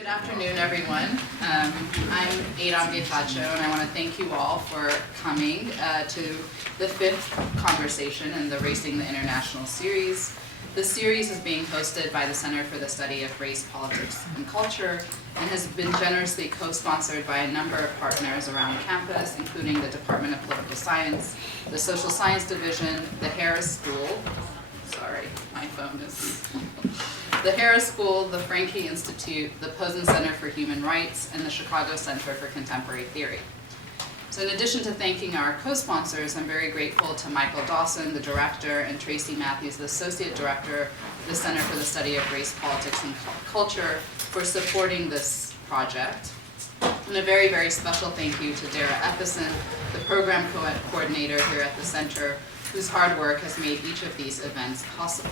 Good afternoon, everyone. I'm Adon Vietacho, and I want to thank you all for coming to the fifth conversation in the Racing the International series. The series is being hosted by the Center for the Study of Race, Politics, and Culture, and has been generously co-sponsored by a number of partners around campus, including the Department of Political Science, the Social Science Division, the Harris School, sorry, my phone is... the Harris School, the Franke Institute, the Posen Center for Human Rights, and the Chicago Center for Contemporary Theory. So in addition to thanking our co-sponsors, I'm very grateful to Michael Dawson, the director, and Tracy Matthews, the associate director of the Center for the Study of Race, Politics, and Culture for supporting this project. And a very, very special thank you to Dara Epison, the program coordinator here at the center, whose hard work has made each of these events possible.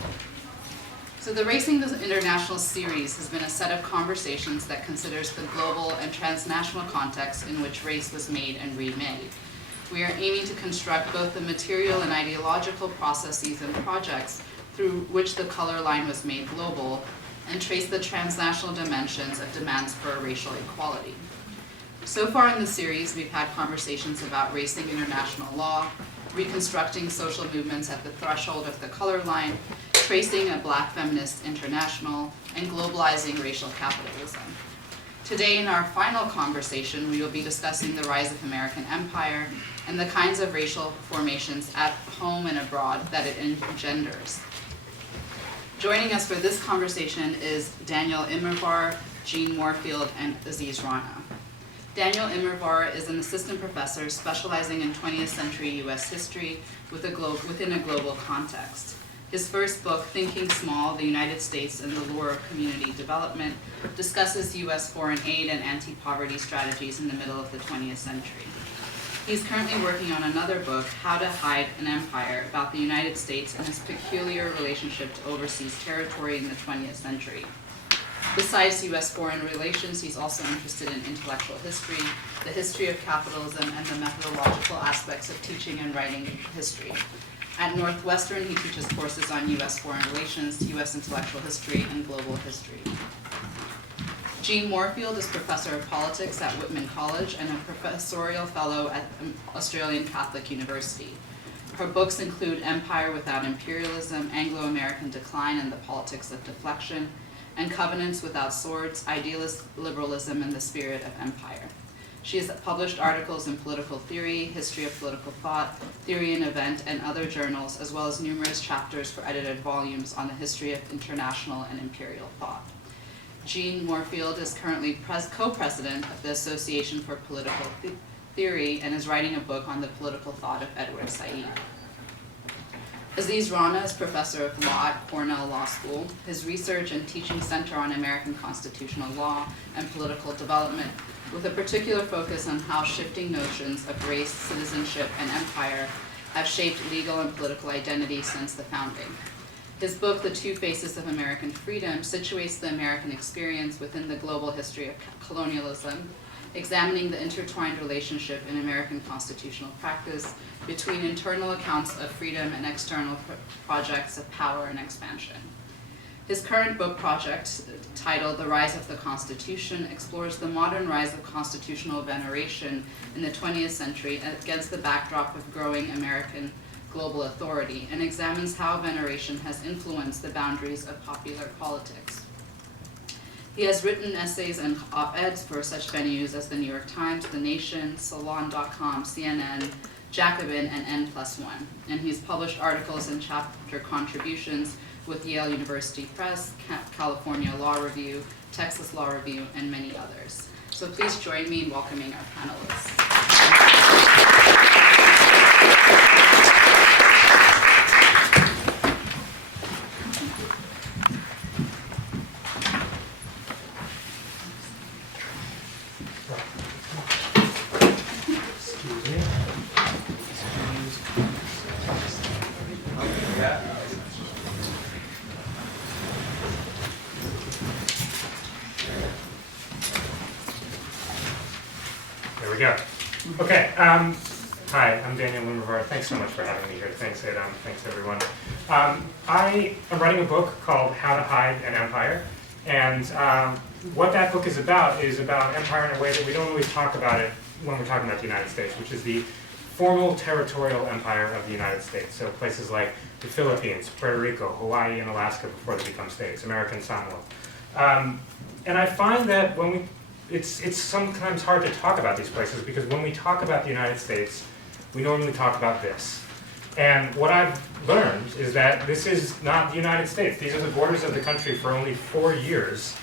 So the Racing the International series has been a set of conversations that considers the global and transnational context in which race was made and remade. We are aiming to construct both the material and ideological processes and projects through which the color line was made global and trace the transnational dimensions of demands for racial equality. So far in the series, we've had conversations about racing international law, reconstructing social movements at the threshold of the color line, tracing a Black feminist international, and globalizing racial capitalism. Today in our final conversation, we will be discussing the rise of American empire and the kinds of racial formations at home and abroad that it engenders. Joining us for this conversation is Daniel Immerwahr, Jeanne Morefield, and Aziz Rana. Daniel Immerwahr is an assistant professor specializing in 20th century US history within a global context. His first book, Thinking Small, The United States and the Lure of Community Development, discusses US foreign aid and anti-poverty strategies in the middle of the 20th century. He's currently working on another book, How to Hide an Empire, about the United States and its peculiar relationship to overseas territory in the 20th century. Besides US foreign relations, he's also interested in intellectual history, the history of capitalism, and the methodological aspects of teaching and writing history. At Northwestern, he teaches courses on US foreign relations, US intellectual history, and global history. Jeanne Morefield is professor of politics at Whitman College and a professorial fellow at Australian Catholic University. Her books include Empire Without Imperialism, Anglo-American Decline and the Politics of Deflection, and Covenants Without Swords, Idealist Liberalism and the Spirit of Empire. She has published articles in political theory, history of political thought, theory and event, and other journals, as well as numerous chapters for edited volumes on the history of international and imperial thought. Jeanne Morefield is currently co-president of the Association for Political Theory and is writing a book on the political thought of Edward Said. Aziz Rana is professor of law at Cornell Law School. His research and teaching center on American constitutional law and political development, with a particular focus on how shifting notions of race, citizenship, and empire have shaped legal and political identity since the founding. His book, The Two Faces of American Freedom, situates the American experience within the global history of colonialism, examining the intertwined relationship in American constitutional practice between internal accounts of freedom and external projects of power and expansion. His current book project, titled The Rise of the Constitution, explores the modern rise of constitutional veneration in the 20th century against the backdrop of growing American global authority, and examines how veneration has influenced the boundaries of popular politics. He has written essays and op-eds for such venues as the New York Times, The Nation, Salon.com, CNN, Jacobin, and N+1. And he's published articles and chapter contributions with Yale University Press, California Law Review, Texas Law Review, and many others. So please join me in welcoming our panelists. There we go. Okay. Hi, I'm Daniel Immerwahr. Thanks so much for having me here. Thanks, Adam. Thanks, everyone. I am writing a book called How to Hide an Empire, And what that book is about empire in a way that we don't always talk about it when we're talking about the United States, which is the formal territorial empire of the United States. So places like the Philippines, Puerto Rico, Hawaii, and Alaska before they become states, American Samoa. And I find that it's sometimes hard to talk about these places because when we talk about the United States, we normally talk about this. And what I've learned is that this is not the United States. These are the borders of the country for only 4 years.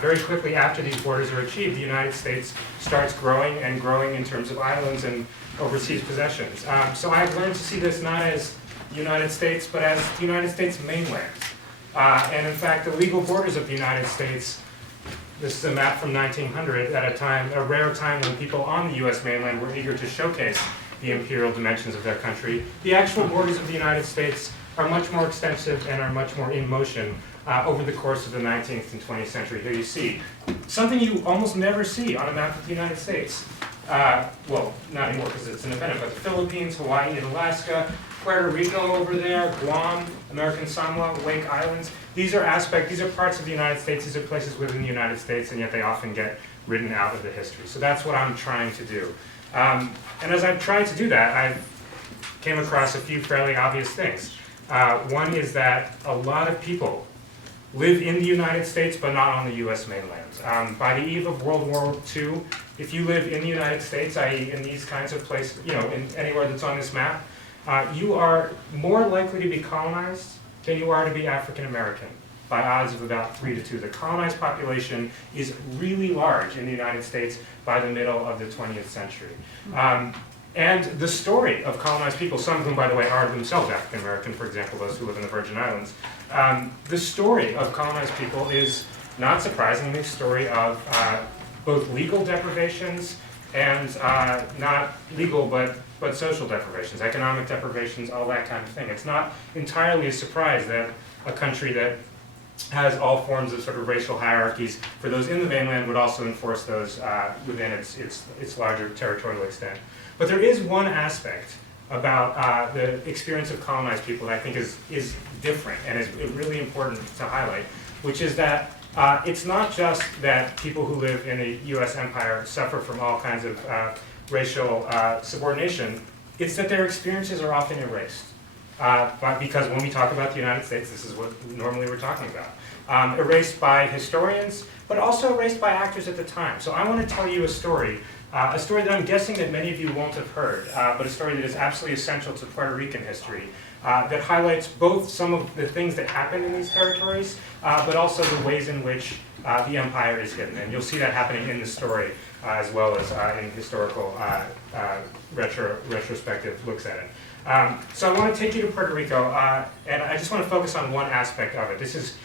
Very quickly after these borders are achieved, the United States starts growing and growing in terms of islands and overseas possessions. So I've learned to see this not as the United States, but as the United States mainland. And in fact, the legal borders of the United States, this is a map from 1900 at a rare time when people on the US mainland were eager to showcase the imperial dimensions of their country. The actual borders of the United States are much more extensive and are much more in motion over the course of the 19th and 20th century. Here you see something you almost never see on a map of the United States. Well, not anymore because it's independent, but the Philippines, Hawaii, and Alaska, Puerto Rico over there, Guam, American Samoa, Wake Islands. These are parts of the United States, these are places within the United States, and yet they often get written out of the history. So that's what I'm trying to do. And as I've tried to do that, I've came across a few fairly obvious things. One is that a lot of people live in the United States, but not on the US mainland. By the eve of World War II, if you live in the United States, i.e. in these kinds of places, in anywhere that's on this map, you are more likely to be colonized than you are to be African American, by odds of about 3 to 2. The colonized population is really large in the United States by the middle of the 20th century. And the story of colonized people, some of whom, by the way, are themselves African American, for example, those who live in the Virgin Islands, the story of colonized people is, not surprisingly, a story of both legal deprivations and not legal but social deprivations, economic deprivations, all that kind of thing. It's not entirely a surprise that a country that has all forms of sort of racial hierarchies for those in the mainland would also enforce those within its larger territorial extent. But there is one aspect about the experience of colonized people that I think is different and is really important to highlight, which is that it's not just that people who live in a US empire suffer from all kinds of racial subordination, it's that their experiences are often erased. Because when we talk about the United States, this is what normally we're talking about. Erased by historians, but also erased by actors at the time. So I want to tell you a story that I'm guessing that many of you won't have heard, but a story that is absolutely essential to Puerto Rican history, that highlights both some of the things that happened in these territories, but also the ways in which the empire is hidden. And you'll see that happening in the story, as well as in historical retrospective looks at it. So I want to take you to Puerto Rico, and I just want to focus on one aspect of it. This is,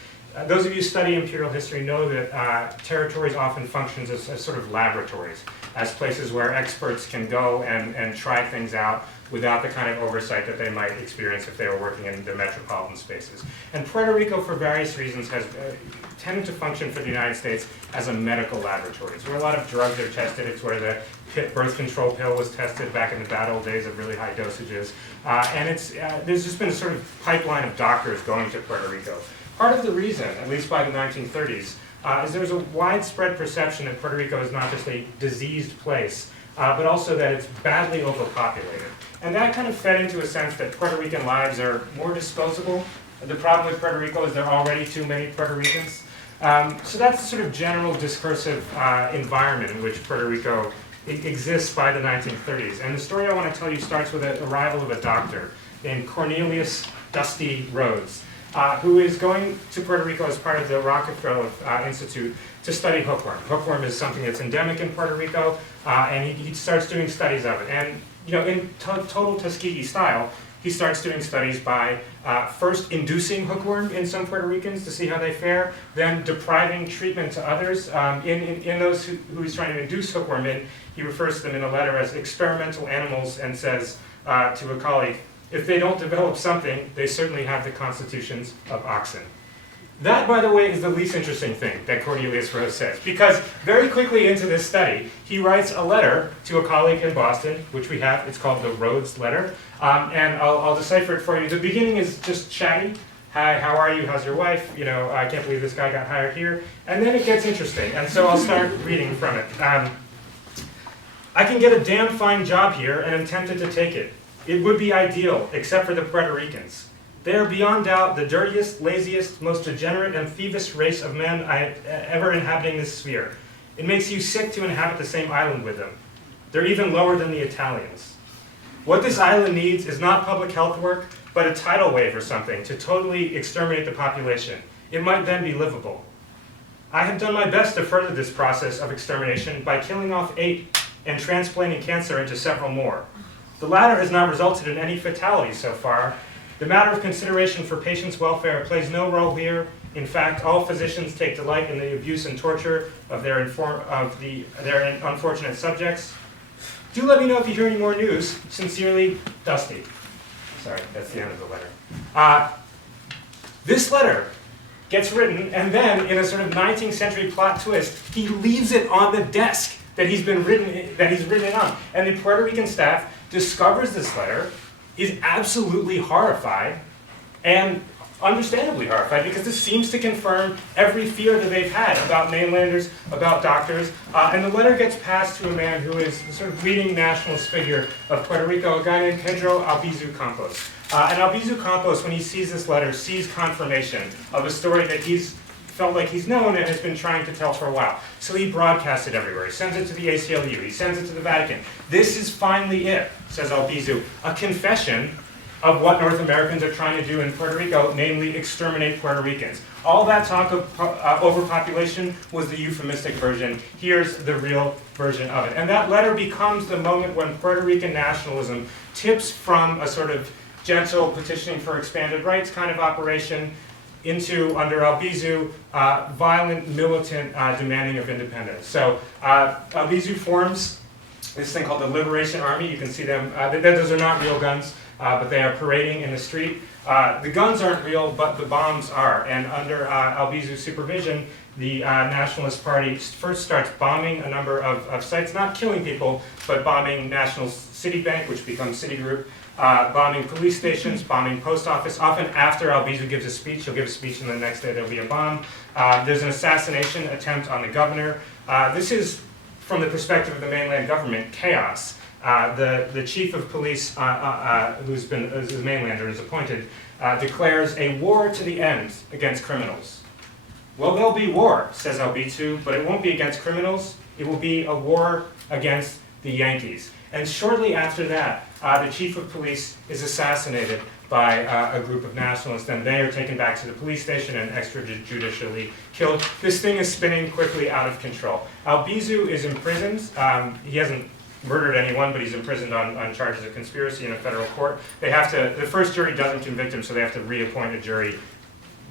those of you who study imperial history know that territories often function as sort of laboratories, as places where experts can go and try things out without the kind of oversight that they might experience if they were working in the metropolitan spaces. And Puerto Rico, for various reasons, has tended to function for the United States as a medical laboratory. It's where a lot of drugs are tested. It's where the birth control pill was tested back in the bad old days of really high dosages. And there's just been a sort of pipeline of doctors going to Puerto Rico. Part of the reason, at least by the 1930s, is there's a widespread perception that Puerto Rico is not just a diseased place, but also that it's badly overpopulated. And that kind of fed into a sense that Puerto Rican lives are more disposable. The problem with Puerto Rico is there are already too many Puerto Ricans. So that's the sort of general discursive environment in which Puerto Rico exists by the 1930s. And the story I want to tell you starts with the arrival of a doctor named Cornelius Dusty Rhodes, who is going to Puerto Rico as part of the Rockefeller Institute to study hookworm. Hookworm is something that's endemic in Puerto Rico, and he starts doing studies of it. And in total Tuskegee style, he starts doing studies by first inducing hookworm in some Puerto Ricans to see how they fare, then depriving treatment to others. In those who he's trying to induce hookworm in, he refers to them in a letter as experimental animals and says to a colleague, if they don't develop something, they certainly have the constitutions of oxen. That, by the way, is the least interesting thing that Cornelius Rhodes says, because very quickly into this study, he writes a letter to a colleague in Boston, which we have. It's called the Rhodes Letter, and I'll decipher it for you. The beginning is just chatty. hi, how are you, how's your wife, you know, I can't believe this guy got hired here, and then it gets interesting, and so I'll start reading from it. I can get a damn fine job here and am tempted to take it. It would be ideal, except for the Puerto Ricans. They are beyond doubt the dirtiest, laziest, most degenerate and thievish race of men ever inhabiting this sphere. It makes you sick to inhabit the same island with them. They're even lower than the Italians. What this island needs is not public health work, but a tidal wave or something to totally exterminate the population. It might then be livable. I have done my best to further this process of extermination by killing off 8 and transplanting cancer into several more. The latter has not resulted in any fatalities so far. The matter of consideration for patients' welfare plays no role here. In fact, all physicians take delight in the abuse and torture of their unfortunate subjects. Do let me know if you hear any more news. Sincerely, Dusty. Sorry, that's the end of the letter. This letter gets written, and then in a sort of 19th century plot twist, he leaves it on the desk that he's written it on. And the Puerto Rican staff discovers this letter, is absolutely horrified, and understandably horrified, because this seems to confirm every fear that they've had about mainlanders, about doctors, and the letter gets passed to a man who is the sort of leading nationalist figure of Puerto Rico, a guy named Pedro Albizu Campos. And Albizu Campos, when he sees this letter, sees confirmation of a story that he's felt like he's known and has been trying to tell for a while. So he broadcasts it everywhere. He sends it to the ACLU. He sends it to the Vatican. This is finally it, says Albizu, a confession of what North Americans are trying to do in Puerto Rico, namely exterminate Puerto Ricans. All that talk of overpopulation was the euphemistic version. Here's the real version of it. And that letter becomes the moment when Puerto Rican nationalism tips from a sort of gentle petitioning for expanded rights kind of operation into, under Albizu, violent, militant demanding of independence. So Albizu forms this thing called the Liberation Army. You can see them, those are not real guns, but they are parading in the street. The guns aren't real, but the bombs are. And under Albizu's supervision, the Nationalist Party first starts bombing a number of sites, not killing people, but bombing National City Bank, which becomes Citigroup, bombing police stations, bombing post office. Often after Albizu gives a speech, he'll give a speech and the next day there'll be a bomb. There's an assassination attempt on the governor. This is, from the perspective of the mainland government, chaos. The chief of police, who's a mainlander, is appointed, declares a war to the end against criminals. Well, there'll be war, says Albizu, but it won't be against criminals. It will be a war against the Yankees. And shortly after that, the chief of police is assassinated by a group of nationalists, and they are taken back to the police station and extrajudicially killed. This thing is spinning quickly out of control. Albizu is imprisoned. He hasn't murdered anyone, but he's imprisoned on charges of conspiracy in a federal court. The first jury doesn't convict him, so they have to reappoint a jury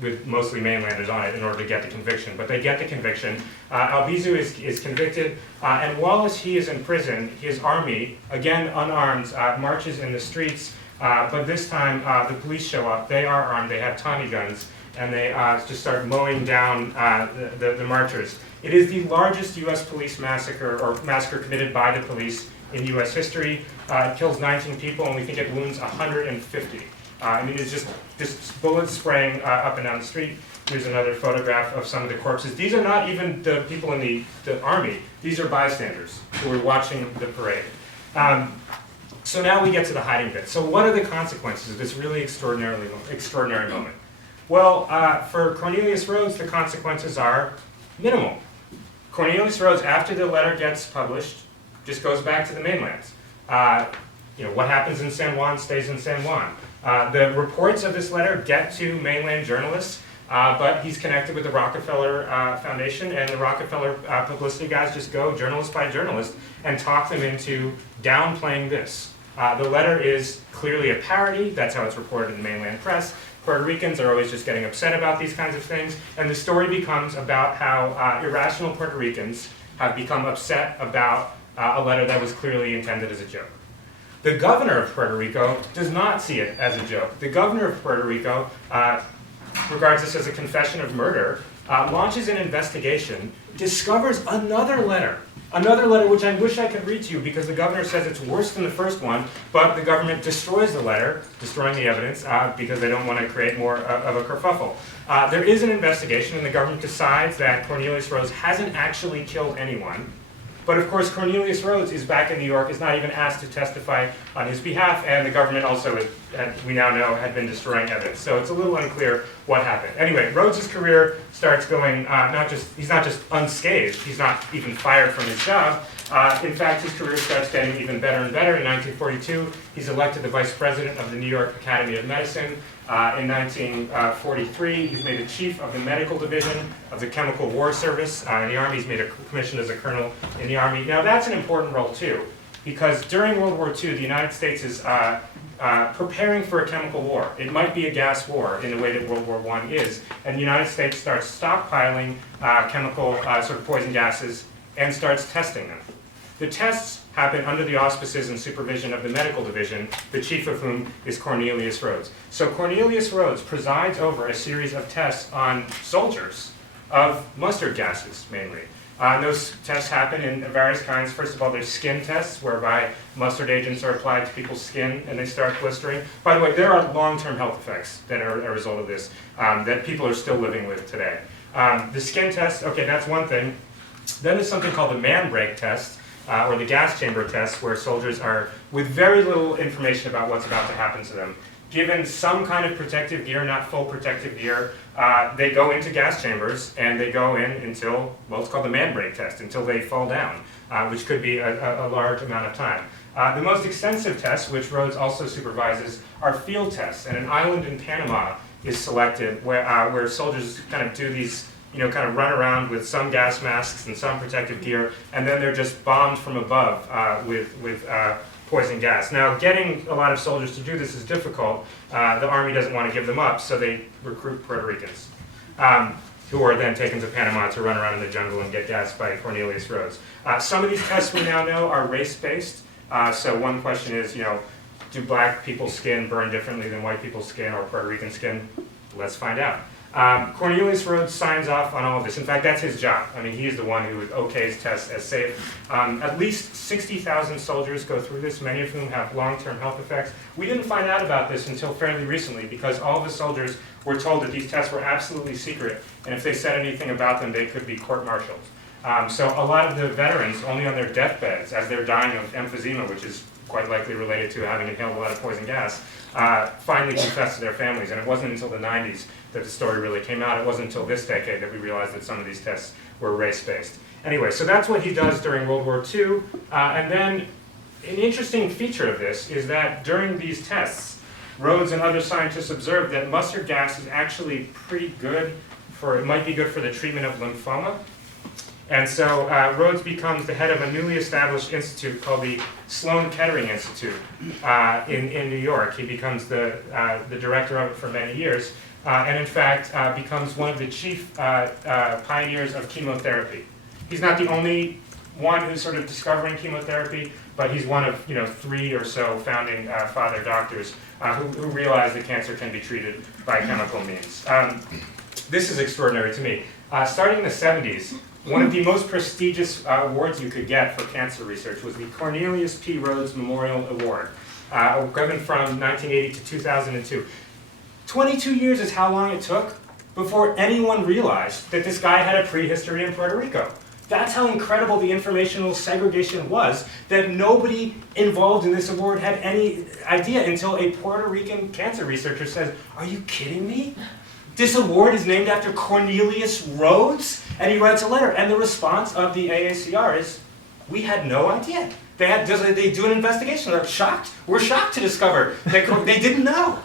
with mostly mainlanders on it in order to get the conviction. But they get the conviction. Albizu is convicted, and while he is in prison, his army, again unarmed, marches in the streets, but this time the police show up. They are armed, they have Tommy guns, and they just start mowing down the marchers. It is the largest US police massacre, or massacre committed by the police in US history. It kills 19 people, and we think it wounds 150. I mean, it's just bullets spraying up and down the street. Here's another photograph of some of the corpses. These are not even the people in the army. These are bystanders who were watching the parade. So now we get to the hiding bit. So what are the consequences of this really extraordinary moment? Well, for Cornelius Rhodes, the consequences are minimal. Cornelius Rhodes, after the letter gets published, just goes back to the mainland. What happens in San Juan stays in San Juan. The reports of this letter get to mainland journalists, but he's connected with the Rockefeller Foundation, and the Rockefeller publicity guys just go journalist by journalist and talk them into downplaying this. The letter is clearly a parody. That's how it's reported in the mainland press. Puerto Ricans are always just getting upset about these kinds of things, and the story becomes about how irrational Puerto Ricans have become upset about a letter that was clearly intended as a joke. The governor of Puerto Rico does not see it as a joke. The governor of Puerto Rico regards this as a confession of murder launches an investigation, discovers another letter which I wish I could read to you because the governor says it's worse than the first one, but the government destroys the letter, destroying the evidence, because they don't want to create more of a kerfuffle. There is an investigation, and the government decides that Cornelius Rhodes hasn't actually killed anyone. But of course, Cornelius Rhodes is back in New York, is not even asked to testify on his behalf, and the government also, we now know, had been destroying evidence. So it's a little unclear what happened. Anyway, Rhodes' career starts going, he's not just unscathed, he's not even fired from his job. In fact, his career starts getting even better and better. In 1942, he's elected the vice president of the New York Academy of Medicine. In 1943, he's made the chief of the medical division of the Chemical War Service in the Army. He's made a commission as a colonel in the Army. Now, that's an important role, too, because during World War II, the United States is preparing for a chemical war. It might be a gas war in the way that World War I is, and the United States starts stockpiling chemical sort of poison gases and starts testing them. The tests happen under the auspices and supervision of the medical division, the chief of whom is Cornelius Rhodes. So Cornelius Rhodes presides over a series of tests on soldiers of mustard gases, mainly. Those tests happen in various kinds. First of all, there's skin tests, whereby mustard agents are applied to people's skin and they start blistering. By the way, there are long-term health effects that are a result of this that people are still living with today. The skin test, okay, that's one thing. Then there's something called the man brake test, or the gas chamber test, where soldiers are, with very little information about what's about to happen to them, given some kind of protective gear, not full protective gear, they go into gas chambers and they go in until, well, it's called the man brake test, until they fall down, which could be a large amount of time. The most extensive tests, which Rhodes also supervises, are field tests, and an island in Panama is selected where soldiers kind of do these, kind of run around with some gas masks and some protective gear, and then they're just bombed from above with poison gas. Now, getting a lot of soldiers to do this is difficult. The Army doesn't want to give them up, so they recruit Puerto Ricans, who are then taken to Panama to run around in the jungle and get gassed by Cornelius Rhodes. Some of these tests we now know are race-based. So one question is, do black people's skin burn differently than white people's skin or Puerto Rican skin? Let's find out. Cornelius Rhodes signs off on all of this. In fact, that's his job. I mean, he is the one who okays tests as safe. At least 60,000 soldiers go through this, many of whom have long-term health effects. We didn't find out about this until fairly recently because all the soldiers were told that these tests were absolutely secret, and if they said anything about them, they could be court-martialed. So a lot of the veterans, only on their deathbeds, as they're dying of emphysema, which is quite likely related to having inhaled a lot of poison gas, finally confessed to their families. And it wasn't until the 90s that the story really came out. It wasn't until this decade that we realized that some of these tests were race-based. Anyway, so that's what he does during World War II. And then an interesting feature of this is that during these tests, Rhodes and other scientists observed that mustard gas is actually pretty good it might be good for the treatment of lymphoma. And so Rhodes becomes the head of a newly established institute called the Sloan Kettering Institute in New York. He becomes the director of it for many years, and in fact becomes one of the chief pioneers of chemotherapy. He's not the only one who's sort of discovering chemotherapy, but he's one of 3 or so founding father doctors who realize that cancer can be treated by chemical means. This is extraordinary to me. Starting in the 70s, one of the most prestigious awards you could get for cancer research was the Cornelius P. Rhodes Memorial Award, given from 1980 to 2002. 22 years is how long it took before anyone realized that this guy had a prehistory in Puerto Rico. That's how incredible the informational segregation was, that nobody involved in this award had any idea until a Puerto Rican cancer researcher says, "Are you kidding me? This award is named after Cornelius Rhodes?" And he writes a letter, and the response of the AACR is, "We had no idea." They do an investigation. They're shocked. We're shocked to discover that they didn't know.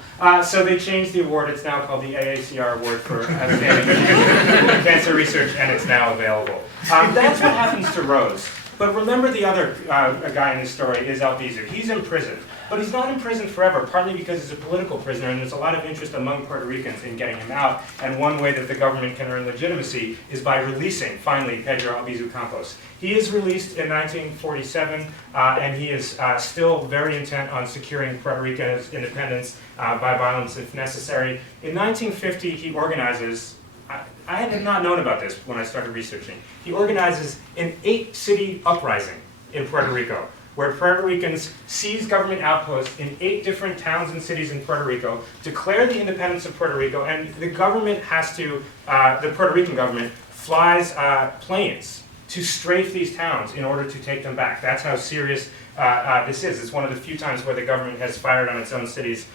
So they changed the award. It's now called the AACR Award for Outstanding Cancer Research, and it's now available. That's what happens to Rhodes. But remember the other guy in this story is Aziz. He's in prison. But he's not in prison forever, partly because he's a political prisoner, and there's a lot of interest among Puerto Ricans in getting him out. And one way that the government can earn legitimacy is by releasing, finally, Pedro Albizu Campos. He is released in 1947, and he is still very intent on securing Puerto Rico's independence by violence if necessary. In 1950, he organizes I had not known about this when I started researching. He organizes an 8-city uprising in Puerto Rico, where Puerto Ricans seize government outposts in 8 different towns and cities in Puerto Rico, declare the independence of Puerto Rico, and the government has to, the Puerto Rican government flies planes to strafe these towns in order to take them back. That's how serious this is. It's one of the few times where the government has fired on its own cities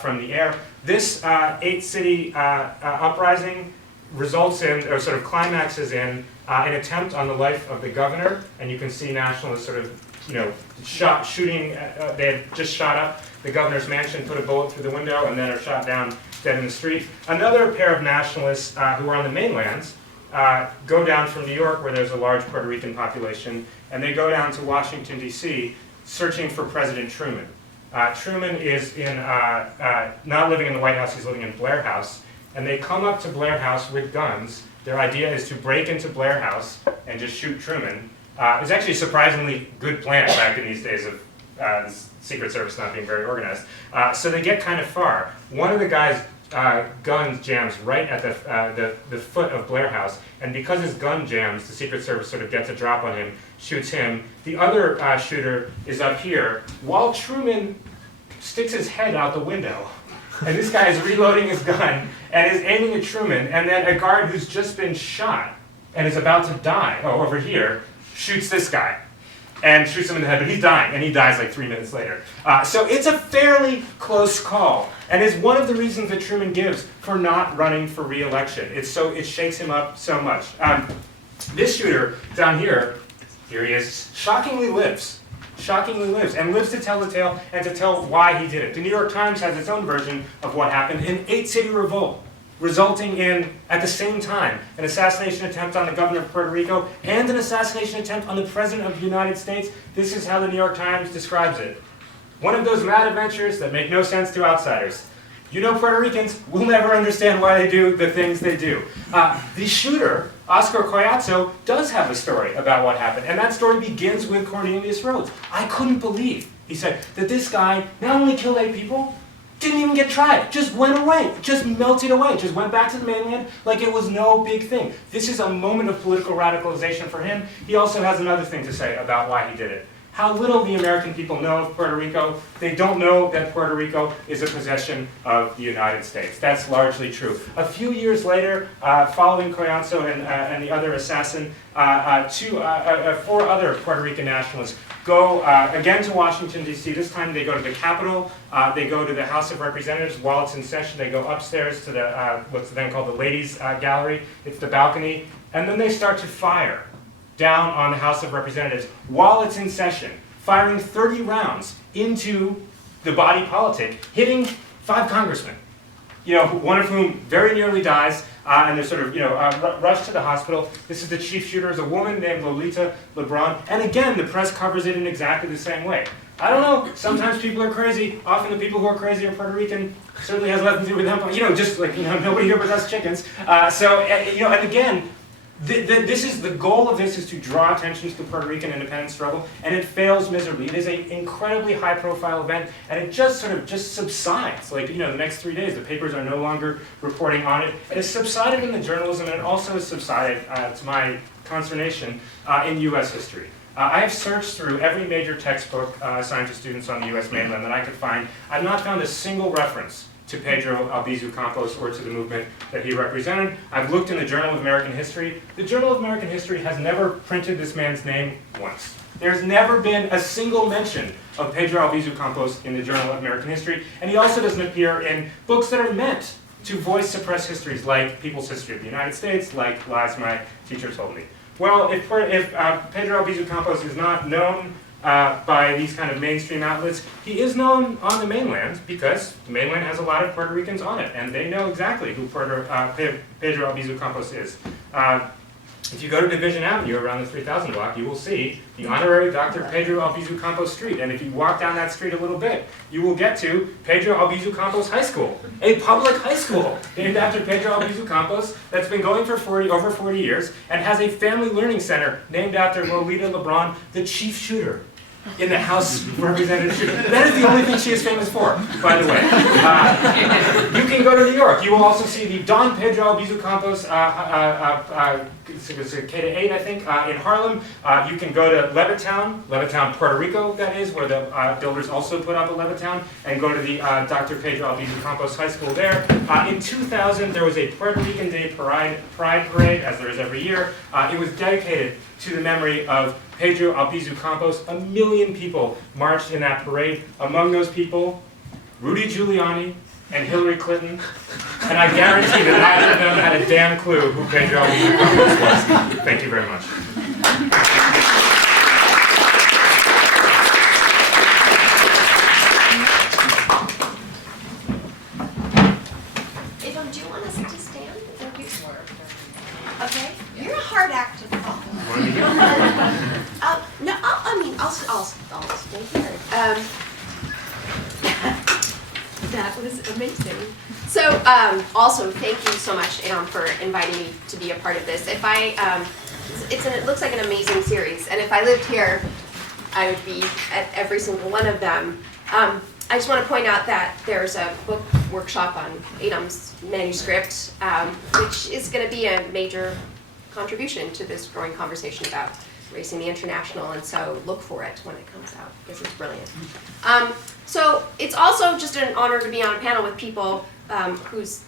from the air. This 8-city uprising results in, or sort of climaxes in, an attempt on the life of the governor, and you can see nationalists sort of, shooting, they had just shot up the governor's mansion, put a bullet through the window, and then are shot down dead in the street. Another pair of nationalists who are on the mainland go down from New York, where there's a large Puerto Rican population, and they go down to Washington, D.C., searching for President Truman. Truman is not living in the White House, he's living in Blair House, and they come up to Blair House with guns. Their idea is to break into Blair House and just shoot Truman. It's actually a surprisingly good plan back in these days of the Secret Service not being very organized. So they get kind of far. One of the guys' gun jams right at the foot of Blair House, and because his gun jams, the Secret Service sort of gets a drop on him, shoots him. The other shooter is up here, while Truman sticks his head out the window. And this guy is reloading his gun and is aiming at Truman, and then a guard who's just been shot and is about to die, over here, shoots this guy and shoots him in the head, but he's dying, and he dies like 3 minutes later. So it's a fairly close call, and is one of the reasons that Truman gives for not running for re-election. It shakes him up so much. This shooter down here he is, shockingly lives, and lives to tell the tale and to tell why he did it. The New York Times has its own version of what happened, an 8-city revolt, resulting in, at the same time, an assassination attempt on the governor of Puerto Rico and an assassination attempt on the President of the United States. This is how the New York Times describes it. One of those mad adventures that make no sense to outsiders. Puerto Ricans will never understand why they do the things they do. The shooter, Oscar Collazo, does have a story about what happened, and that story begins with Cornelius Rhodes. I couldn't believe, he said, that this guy not only killed 8 people, didn't even get tried, just went away, just melted away, just went back to the mainland like it was no big thing. This is a moment of political radicalization for him. He also has another thing to say about why he did it. How little the American people know of Puerto Rico. They don't know that Puerto Rico is a possession of the United States. That's largely true. A few years later, following Collazo and the other assassin, 4 other Puerto Rican nationalists go again to Washington, D.C. This time they go to the Capitol. They go to the House of Representatives. While it's in session, they go upstairs to the what's then called the Ladies' Gallery. It's the balcony. And then they start to fire down on the House of Representatives while it's in session, firing 30 rounds into the body politic, hitting 5 congressmen, one of whom very nearly dies, and they're sort of, rushed to the hospital. This is the chief shooter, is a woman named Lolita Lebron, and again, the press covers it in exactly the same way. I don't know, sometimes people are crazy. Often the people who are crazy are Puerto Rican. Certainly has nothing to do with them, just like, nobody here but us chickens. And again, this is the goal of this is to draw attention to the Puerto Rican independence struggle, and it fails miserably. It is an incredibly high-profile event, and it just sort of subsides. Like, the next 3 days, the papers are no longer reporting on it. It has subsided in the journalism, and it also has subsided, to my consternation, in U.S. history. I have searched through every major textbook assigned to students on the U.S. mainland that I could find. I've not found a single reference to Pedro Albizu Campos or to the movement that he represented. I've looked in the Journal of American History. The Journal of American History has never printed this man's name once. There's never been a single mention of Pedro Albizu Campos in the Journal of American History, and he also doesn't appear in books that are meant to voice suppressed histories like People's History of the United States, like Lies My Teacher Told Me. Well, if Pedro Albizu Campos is not known by these kind of mainstream outlets, he is known on the mainland because the mainland has a lot of Puerto Ricans on it, and they know exactly who Pedro Albizu Campos is. If you go to Division Avenue around the 3000 block, you will see the honorary Dr. Pedro Albizu Campos Street, and if you walk down that street a little bit, you will get to Pedro Albizu Campos High School, a public high school named after Pedro Albizu Campos that's been going for over 40 years and has a family learning center named after Lolita Lebron, the chief shooter in the House of Representatives. That is the only thing she is famous for, by the way. You can go to New York. You will also see the Don Pedro Albizu Campos, K-8, I think, in Harlem. You can go to Levittown, Puerto Rico, that is, where the builders also put up a Levittown, and go to the Dr. Pedro Albizu Campos High School there. In 2000, there was a Puerto Rican Day Pride Parade, as there is every year. It was dedicated to the memory of Pedro Albizu Campos. 1 million people marched in that parade. Among those people, Rudy Giuliani and Hillary Clinton. And I guarantee that neither of them had a damn clue who Pedro Albizu Campos was. Thank you very much. Do you want us to stand? Okay. You're a hard act to follow. No, I'll stay here. That was amazing. So, also, thank you so much, for inviting me to be a part of this. If I, it looks like an amazing series, and if I lived here, I would be at every single one of them. I just want to point out that there's a book workshop on Adam's manuscript, which is going to be a major contribution to this growing conversation about racing the international, and so look for it when it comes out, because it's brilliant. So it's also just an honor to be on a panel with people whose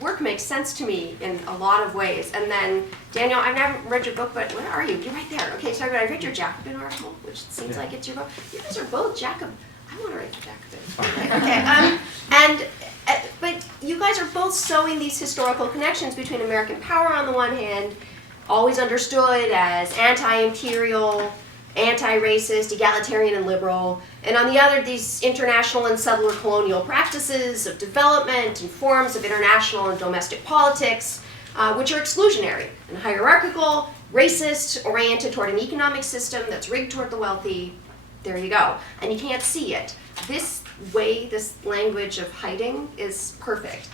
work makes sense to me in a lot of ways. And then, Daniel, I've never read your book, but where are you? You're right there. Okay, so I read your Jacobin article, which seems like it's your book. You guys are both Jacobin. I want to write for Jacobin. Okay. But you guys are both sewing these historical connections between American power on the one hand, always understood as anti-imperial, anti-racist, egalitarian, and liberal, and on the other, these international and settler colonial practices of development and forms of international and domestic politics, which are exclusionary and hierarchical, racist, oriented toward an economic system that's rigged toward the wealthy. There you go. And you can't see it. This language of hiding is perfect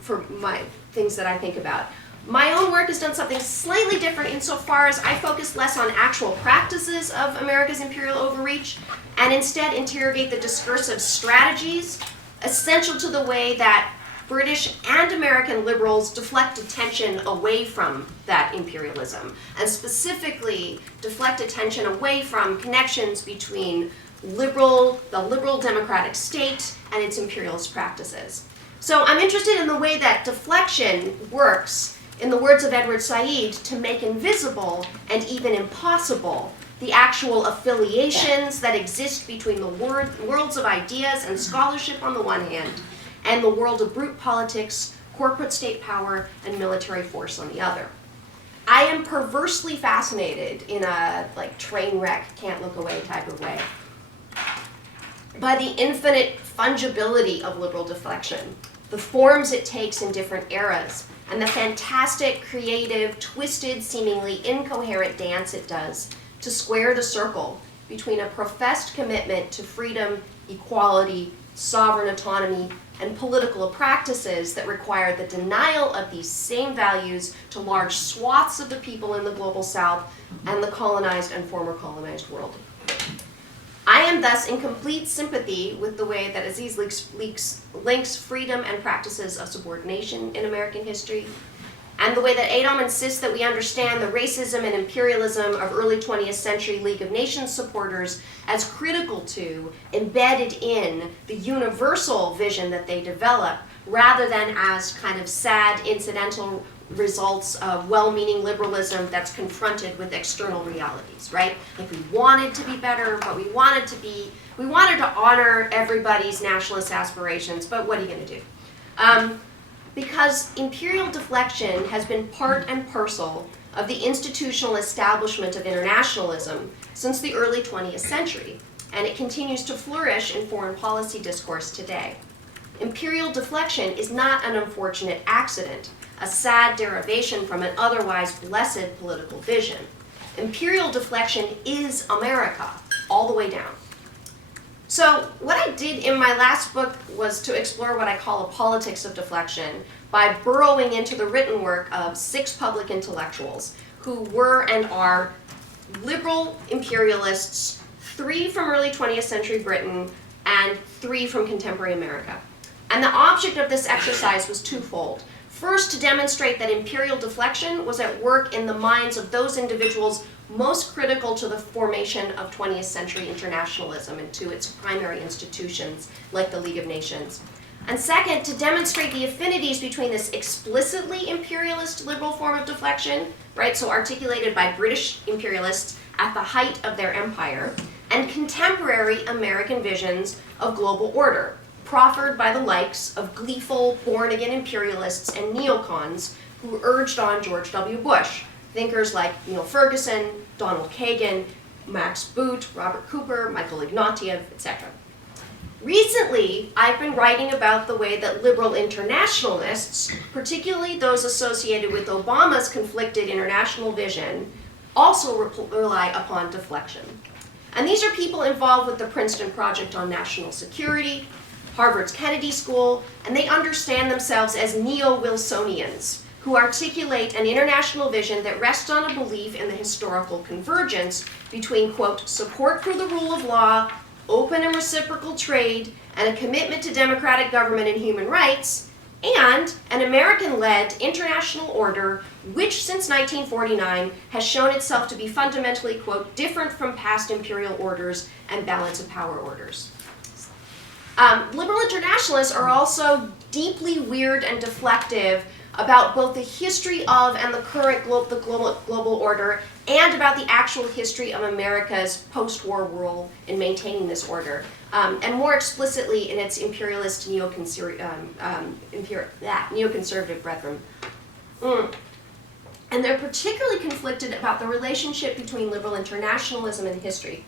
for my things that I think about. My own work has done something slightly different insofar as I focus less on actual practices of America's imperial overreach and instead interrogate the discursive strategies essential to the way that British and American liberals deflect attention away from that imperialism, and specifically deflect attention away from connections between the liberal democratic state and its imperialist practices. So I'm interested in the way that deflection works, in the words of Edward Said, to make invisible and even impossible the actual affiliations that exist between the worlds of ideas and scholarship on the one hand, and the world of brute politics, corporate state power, and military force on the other. I am perversely fascinated in a train wreck, can't look away type of way by the infinite fungibility of liberal deflection, the forms it takes in different eras, and the fantastic, creative, twisted, seemingly incoherent dance it does to square the circle between a professed commitment to freedom, equality, sovereign autonomy, and political practices that require the denial of these same values to large swaths of the people in the global south and the colonized and former colonized world. I am thus in complete sympathy with the way that Aziz links freedom and practices of subordination in American history, and the way that Adam insists that we understand the racism and imperialism of early 20th century League of Nations supporters as critical to, embedded in, the universal vision that they develop, rather than as kind of sad, incidental results of well-meaning liberalism that's confronted with external realities, right? Like, we wanted to be better, but we wanted to honor everybody's nationalist aspirations, but what are you going to do? Because imperial deflection has been part and parcel of the institutional establishment of internationalism since the early 20th century, and it continues to flourish in foreign policy discourse today. Imperial deflection is not an unfortunate accident, a sad derivation from an otherwise blessed political vision. Imperial deflection is America, all the way down. So what I did in my last book was to explore what I call a politics of deflection by burrowing into the written work of 6 public intellectuals who were and are liberal imperialists 3 from early 20th century Britain, and 3 from contemporary America. And the object of this exercise was twofold. First, to demonstrate that imperial deflection was at work in the minds of those individuals most critical to the formation of 20th century internationalism and to its primary institutions, like the League of Nations. And second, to demonstrate the affinities between this explicitly imperialist liberal form of deflection, right, so articulated by British imperialists at the height of their empire, and contemporary American visions of global order, proffered by the likes of gleeful, born-again imperialists and neocons who urged on George W. Bush, thinkers like Neil Ferguson, Donald Kagan, Max Boot, Robert Cooper, Michael Ignatieff, etc. Recently, I've been writing about the way that liberal internationalists, particularly those associated with Obama's conflicted international vision, also rely upon deflection. And these are people involved with the Princeton Project on National Security, Harvard's Kennedy School, and they understand themselves as neo-Wilsonians, who articulate an international vision that rests on a belief in the historical convergence between, quote, support for the rule of law, open and reciprocal trade, and a commitment to democratic government and human rights, and an American-led international order which, since 1949, has shown itself to be fundamentally, quote, different from past imperial orders and balance of power orders. Liberal internationalists are also deeply weird and deflective about both the history of and the current global order, and about the actual history of America's post-war role in maintaining this order, and more explicitly in its imperialist neoconservative brethren. And they're particularly conflicted about the relationship between liberal internationalism and history.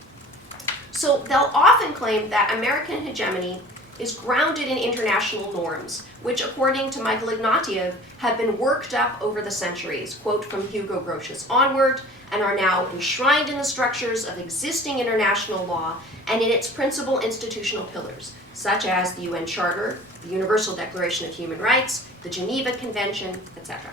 So they'll often claim that American hegemony is grounded in international norms, which, according to Michael Ignatieff, have been worked up over the centuries, quote from Hugo Grotius onward, and are now enshrined in the structures of existing international law and in its principal institutional pillars, such as the UN Charter, the Universal Declaration of Human Rights, the Geneva Convention, etc.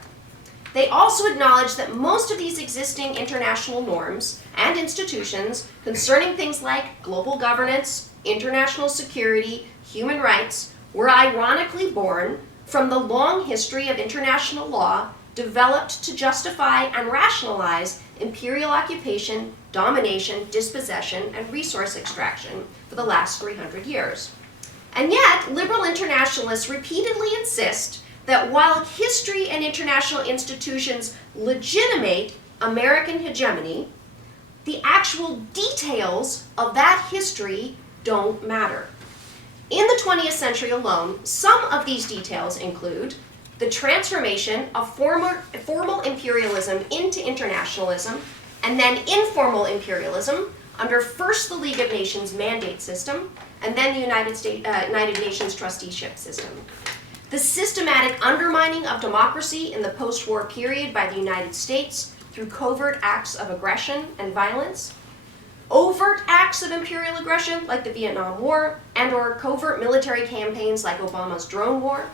They also acknowledge that most of these existing international norms and institutions concerning things like global governance, international security, human rights, were ironically born from the long history of international law developed to justify and rationalize imperial occupation, domination, dispossession, and resource extraction for the last 300 years. And yet, liberal internationalists repeatedly insist that while history and international institutions legitimate American hegemony, the actual details of that history don't matter. In the 20th century alone, some of these details include the transformation of formal imperialism into internationalism, and then informal imperialism under first the League of Nations mandate system, and then the United Nations trusteeship system. The systematic undermining of democracy in the post-war period by the United States through covert acts of aggression and violence, overt acts of imperial aggression like the Vietnam War and/or covert military campaigns like Obama's drone war,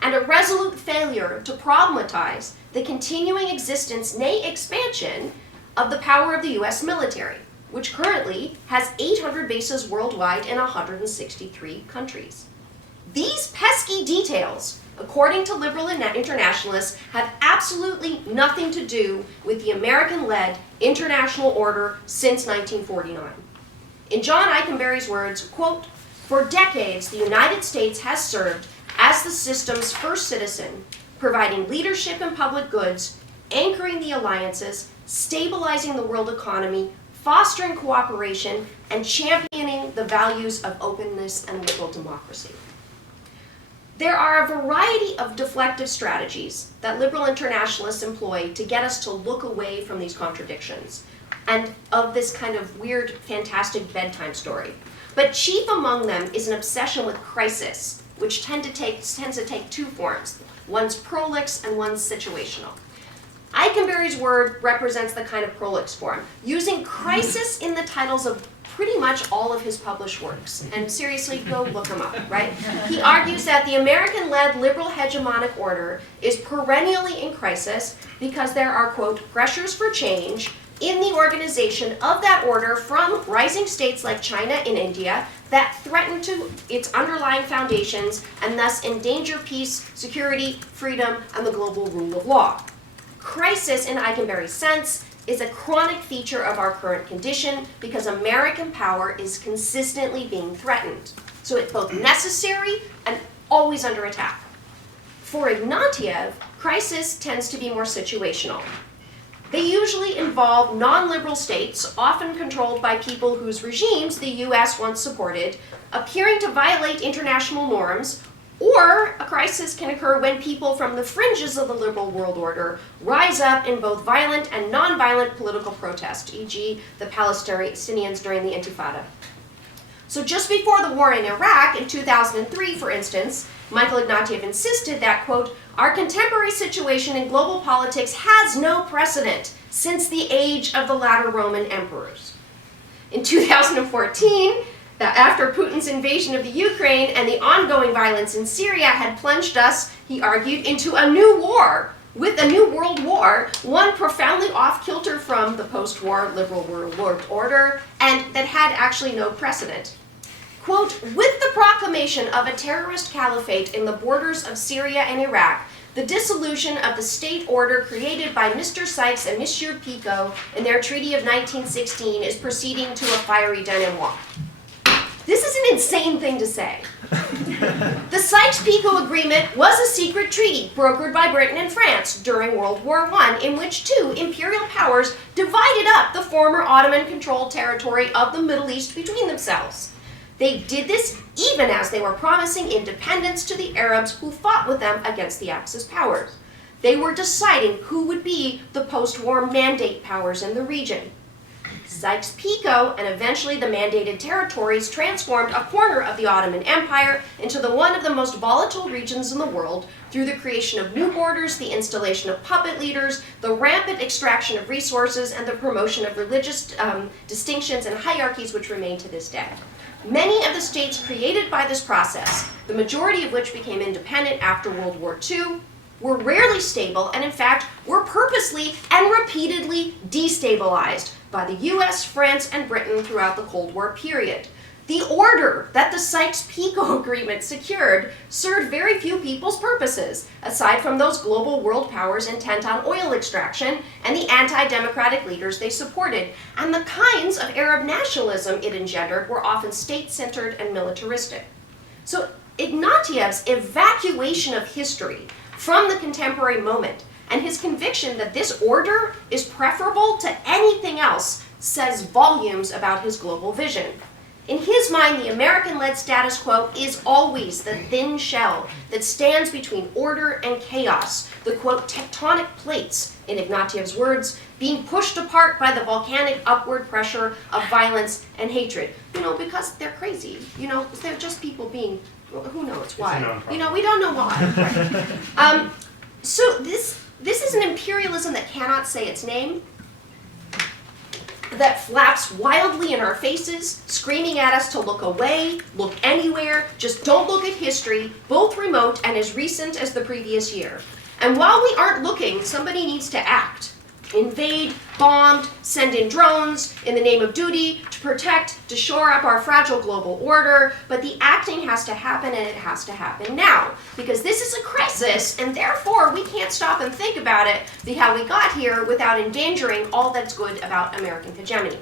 and a resolute failure to problematize the continuing existence, nay expansion, of the power of the US military, which currently has 800 bases worldwide in 163 countries. These pesky details, according to liberal internationalists, have absolutely nothing to do with the American-led international order since 1949. In John Eikenberry's words, quote, "For decades, the United States has served as the system's first citizen, providing leadership in public goods, anchoring the alliances, stabilizing the world economy, fostering cooperation, and championing the values of openness and liberal democracy." There are a variety of deflective strategies that liberal internationalists employ to get us to look away from these contradictions and of this kind of weird, fantastic bedtime story. But chief among them is an obsession with crisis, which tends to take two forms. One's prolix and one's situational. Eikenberry's word represents the kind of prolix form, using crisis in the titles of pretty much all of his published works. And seriously, go look him up, right? He argues that the American-led liberal hegemonic order is perennially in crisis because there are, quote, pressures for change, in the organization of that order from rising states like China and India that threaten to its underlying foundations and thus endanger peace, security, freedom, and the global rule of law. Crisis, in Eikenberry's sense, is a chronic feature of our current condition because American power is consistently being threatened. So it's both necessary and always under attack. For Ignatieff, crisis tends to be more situational. They usually involve non-liberal states, often controlled by people whose regimes the US once supported, appearing to violate international norms, or a crisis can occur when people from the fringes of the liberal world order rise up in both violent and non-violent political protest, e.g. the Palestinians during the Intifada. So just before the war in Iraq in 2003, for instance, Michael Ignatieff insisted that, quote, our contemporary situation in global politics has no precedent since the age of the latter Roman emperors. In 2014, after Putin's invasion of the Ukraine and the ongoing violence in Syria had plunged us, he argued, into a new war, with a new world war, one profoundly off-kilter from the post-war liberal world order, and that had actually no precedent. Quote, with the proclamation of a terrorist caliphate in the borders of Syria and Iraq, the dissolution of the state order created by Mr. Sykes and Monsieur Picot in their Treaty of 1916 is proceeding to a fiery denouement. This is an insane thing to say. The Sykes-Picot Agreement was a secret treaty brokered by Britain and France during World War I, in which two imperial powers divided up the former Ottoman-controlled territory of the Middle East between themselves. They did this even as they were promising independence to the Arabs who fought with them against the Axis powers. They were deciding who would be the post-war mandate powers in the region. Sykes-Picot and eventually the mandated territories transformed a corner of the Ottoman Empire into one of the most volatile regions in the world through the creation of new borders, the installation of puppet leaders, the rampant extraction of resources, and the promotion of religious distinctions and hierarchies which remain to this day. Many of the states created by this process, the majority of which became independent after World War II, were rarely stable and in fact were purposely and repeatedly destabilized by the US, France, and Britain throughout the Cold War period. The order that the Sykes-Picot Agreement secured served very few people's purposes, aside from those global world powers intent on oil extraction and the anti-democratic leaders they supported. And the kinds of Arab nationalism it engendered were often state-centered and militaristic. So Ignatieff's evacuation of history from the contemporary moment and his conviction that this order is preferable to anything else says volumes about his global vision. In his mind, the American-led status quo is always the thin shell that stands between order and chaos, the, quote, tectonic plates, in Ignatieff's words, being pushed apart by the volcanic upward pressure of violence and hatred. Because they're crazy. They're just people being, who knows why. We don't know why. Right? So this is an imperialism that cannot say its name, that flaps wildly in our faces, screaming at us to look away, look anywhere, just don't look at history, both remote and as recent as the previous year. And while we aren't looking, somebody needs to act. Invade, bomb, send in drones in the name of duty, to protect, to shore up our fragile global order, but the acting has to happen and it has to happen now. Because this is a crisis and therefore we can't stop and think about it, see how we got here without endangering all that's good about American hegemony.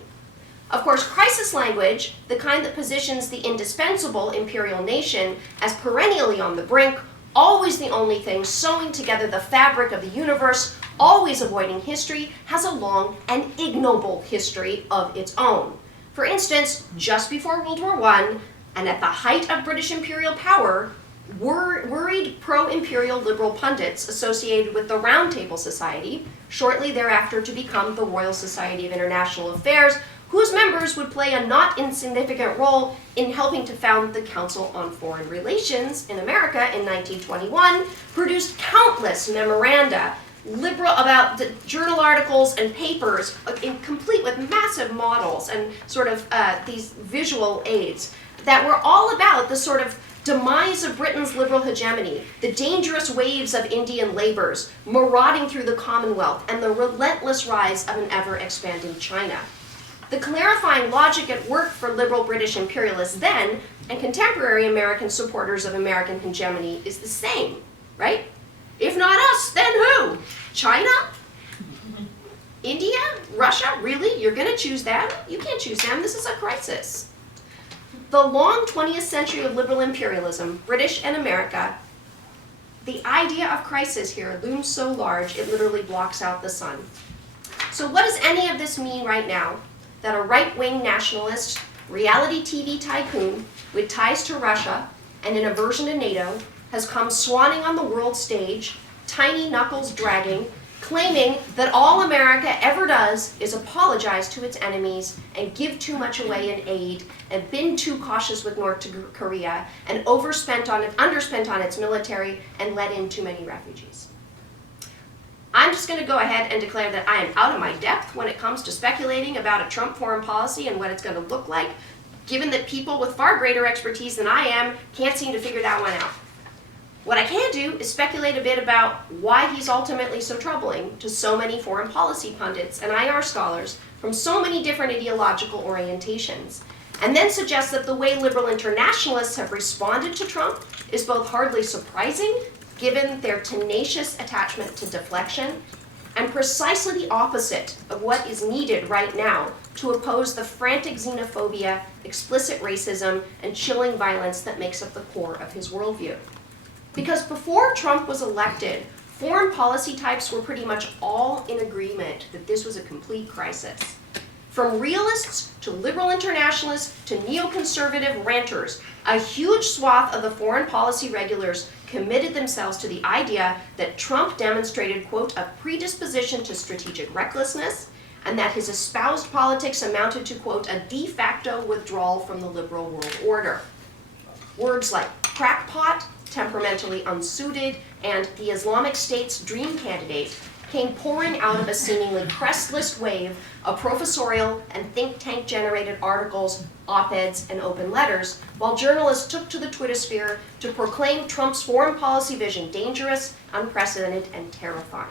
Of course, crisis language, the kind that positions the indispensable imperial nation as perennially on the brink, always the only thing sewing together the fabric of the universe, always avoiding history, has a long and ignoble history of its own. For instance, just before World War I, and at the height of British imperial power, worried pro-imperial liberal pundits associated with the Round Table Society, shortly thereafter to become the Royal Society of International Affairs, whose members would play a not insignificant role in helping to found the Council on Foreign Relations in America in 1921, produced countless memoranda about the journal articles and papers, complete with massive models and sort of these visual aids that were all about the sort of demise of Britain's liberal hegemony, the dangerous waves of Indian labors marauding through the Commonwealth, and the relentless rise of an ever-expanding China. The clarifying logic at work for liberal British imperialists then and contemporary American supporters of American hegemony is the same, right? If not us, then who? China? India? Russia? Really? You're going to choose them? You can't choose them. This is a crisis. The long 20th century of liberal imperialism, British and America, the idea of crisis here looms so large it literally blocks out the sun. So what does any of this mean right now? That a right-wing nationalist, reality TV tycoon with ties to Russia and an aversion to NATO has come swanning on the world stage, tiny knuckles dragging, claiming that all America ever does is apologize to its enemies and give too much away in aid and been too cautious with North Korea and underspent on its military and let in too many refugees. I'm just going to go ahead and declare that I am out of my depth when it comes to speculating about a Trump foreign policy and what it's going to look like, given that people with far greater expertise than I am can't seem to figure that one out. What I can do is speculate a bit about why he's ultimately so troubling to so many foreign policy pundits and IR scholars from so many different ideological orientations, and then suggest that the way liberal internationalists have responded to Trump is both hardly surprising, given their tenacious attachment to deflection, and precisely the opposite of what is needed right now to oppose the frantic xenophobia, explicit racism, and chilling violence that makes up the core of his worldview. Because before Trump was elected, foreign policy types were pretty much all in agreement that this was a complete crisis. From realists to liberal internationalists to neoconservative ranters, a huge swath of the foreign policy regulars committed themselves to the idea that Trump demonstrated, quote, a predisposition to strategic recklessness, and that his espoused politics amounted to, quote, a de facto withdrawal from the liberal world order. Words like crackpot, temperamentally unsuited, and the Islamic State's dream candidate came pouring out of a seemingly crestless wave of professorial and think tank generated articles, op-eds, and open letters, while journalists took to the Twittersphere to proclaim Trump's foreign policy vision dangerous, unprecedented, and terrifying.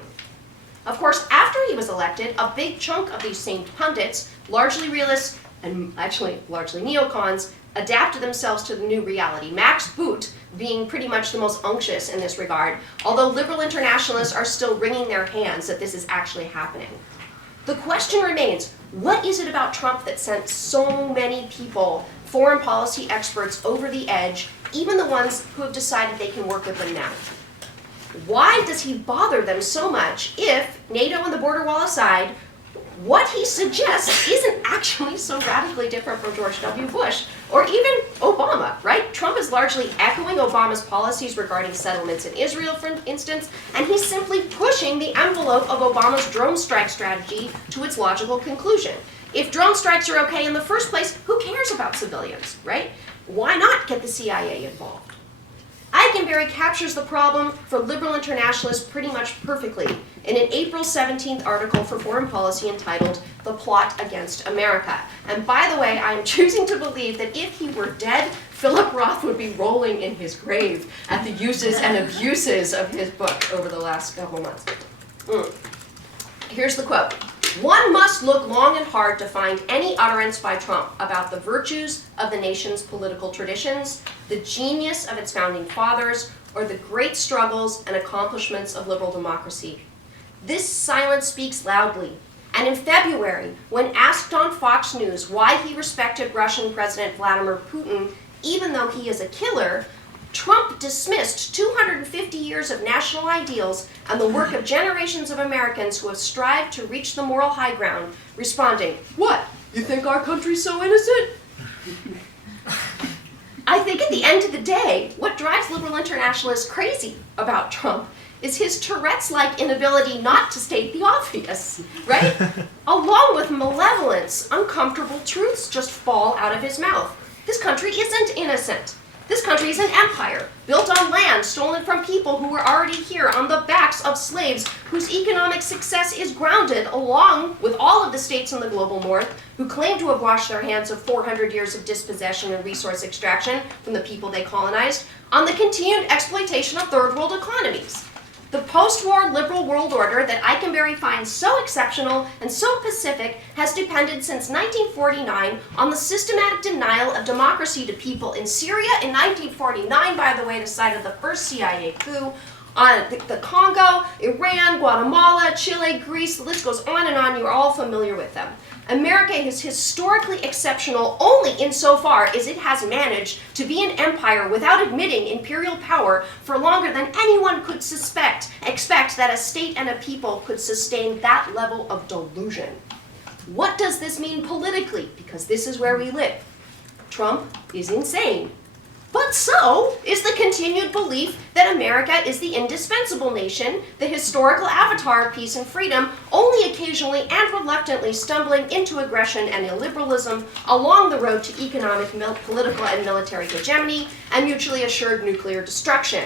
Of course, after he was elected, a big chunk of these same pundits, largely realists and actually largely neocons, adapted themselves to the new reality. Max Boot being pretty much the most unctuous in this regard, although liberal internationalists are still wringing their hands that this is actually happening. The question remains, what is it about Trump that sent so many people, foreign policy experts, over the edge, even the ones who have decided they can work with him now? Why does he bother them so much if, NATO and the border wall aside, what he suggests isn't actually so radically different from George W. Bush or even Obama, right? Trump is largely echoing Obama's policies regarding settlements in Israel, for instance, and he's simply pushing the envelope of Obama's drone strike strategy to its logical conclusion. If drone strikes are okay in the first place, who cares about civilians, right? Why not get the CIA involved? Eikenberry captures the problem for liberal internationalists pretty much perfectly in an April 17th article for Foreign Policy entitled The Plot Against America. And by the way, I am choosing to believe that if he were dead, Philip Roth would be rolling in his grave at the uses and abuses of his book over the last couple months. Here's the quote. One must look long and hard to find any utterance by Trump about the virtues of the nation's political traditions, the genius of its founding fathers, or the great struggles and accomplishments of liberal democracy. This silence speaks loudly, and in February, when asked on Fox News why he respected Russian President Vladimir Putin, even though he is a killer, Trump dismissed 250 years of national ideals and the work of generations of Americans who have strived to reach the moral high ground, responding, "What? You think our country's so innocent?" I think at the end of the day, what drives liberal internationalists crazy about Trump is his Tourette's-like inability not to state the obvious, right? Along with malevolence, uncomfortable truths just fall out of his mouth. This country isn't innocent. This country is an empire, built on land stolen from people who were already here on the backs class of slaves whose economic success is grounded, along with all of the states in the global north, who claim to have washed their hands of 400 years of dispossession and resource extraction from the people they colonized, on the continued exploitation of third world economies. The post-war liberal world order that Eikenberry finds so exceptional and so pacific has depended since 1949 on the systematic denial of democracy to people in Syria in 1949, by the way, the site of the first CIA coup, on the Congo, Iran, Guatemala, Chile, Greece, the list goes on and on, you're all familiar with them. America is historically exceptional only insofar as it has managed to be an empire without admitting imperial power for longer than anyone could expect that a state and a people could sustain that level of delusion. What does this mean politically? Because this is where we live. Trump is insane. But so is the continued belief that America is the indispensable nation, the historical avatar of peace and freedom, only occasionally and reluctantly stumbling into aggression and illiberalism along the road to economic, political, and military hegemony and mutually assured nuclear destruction.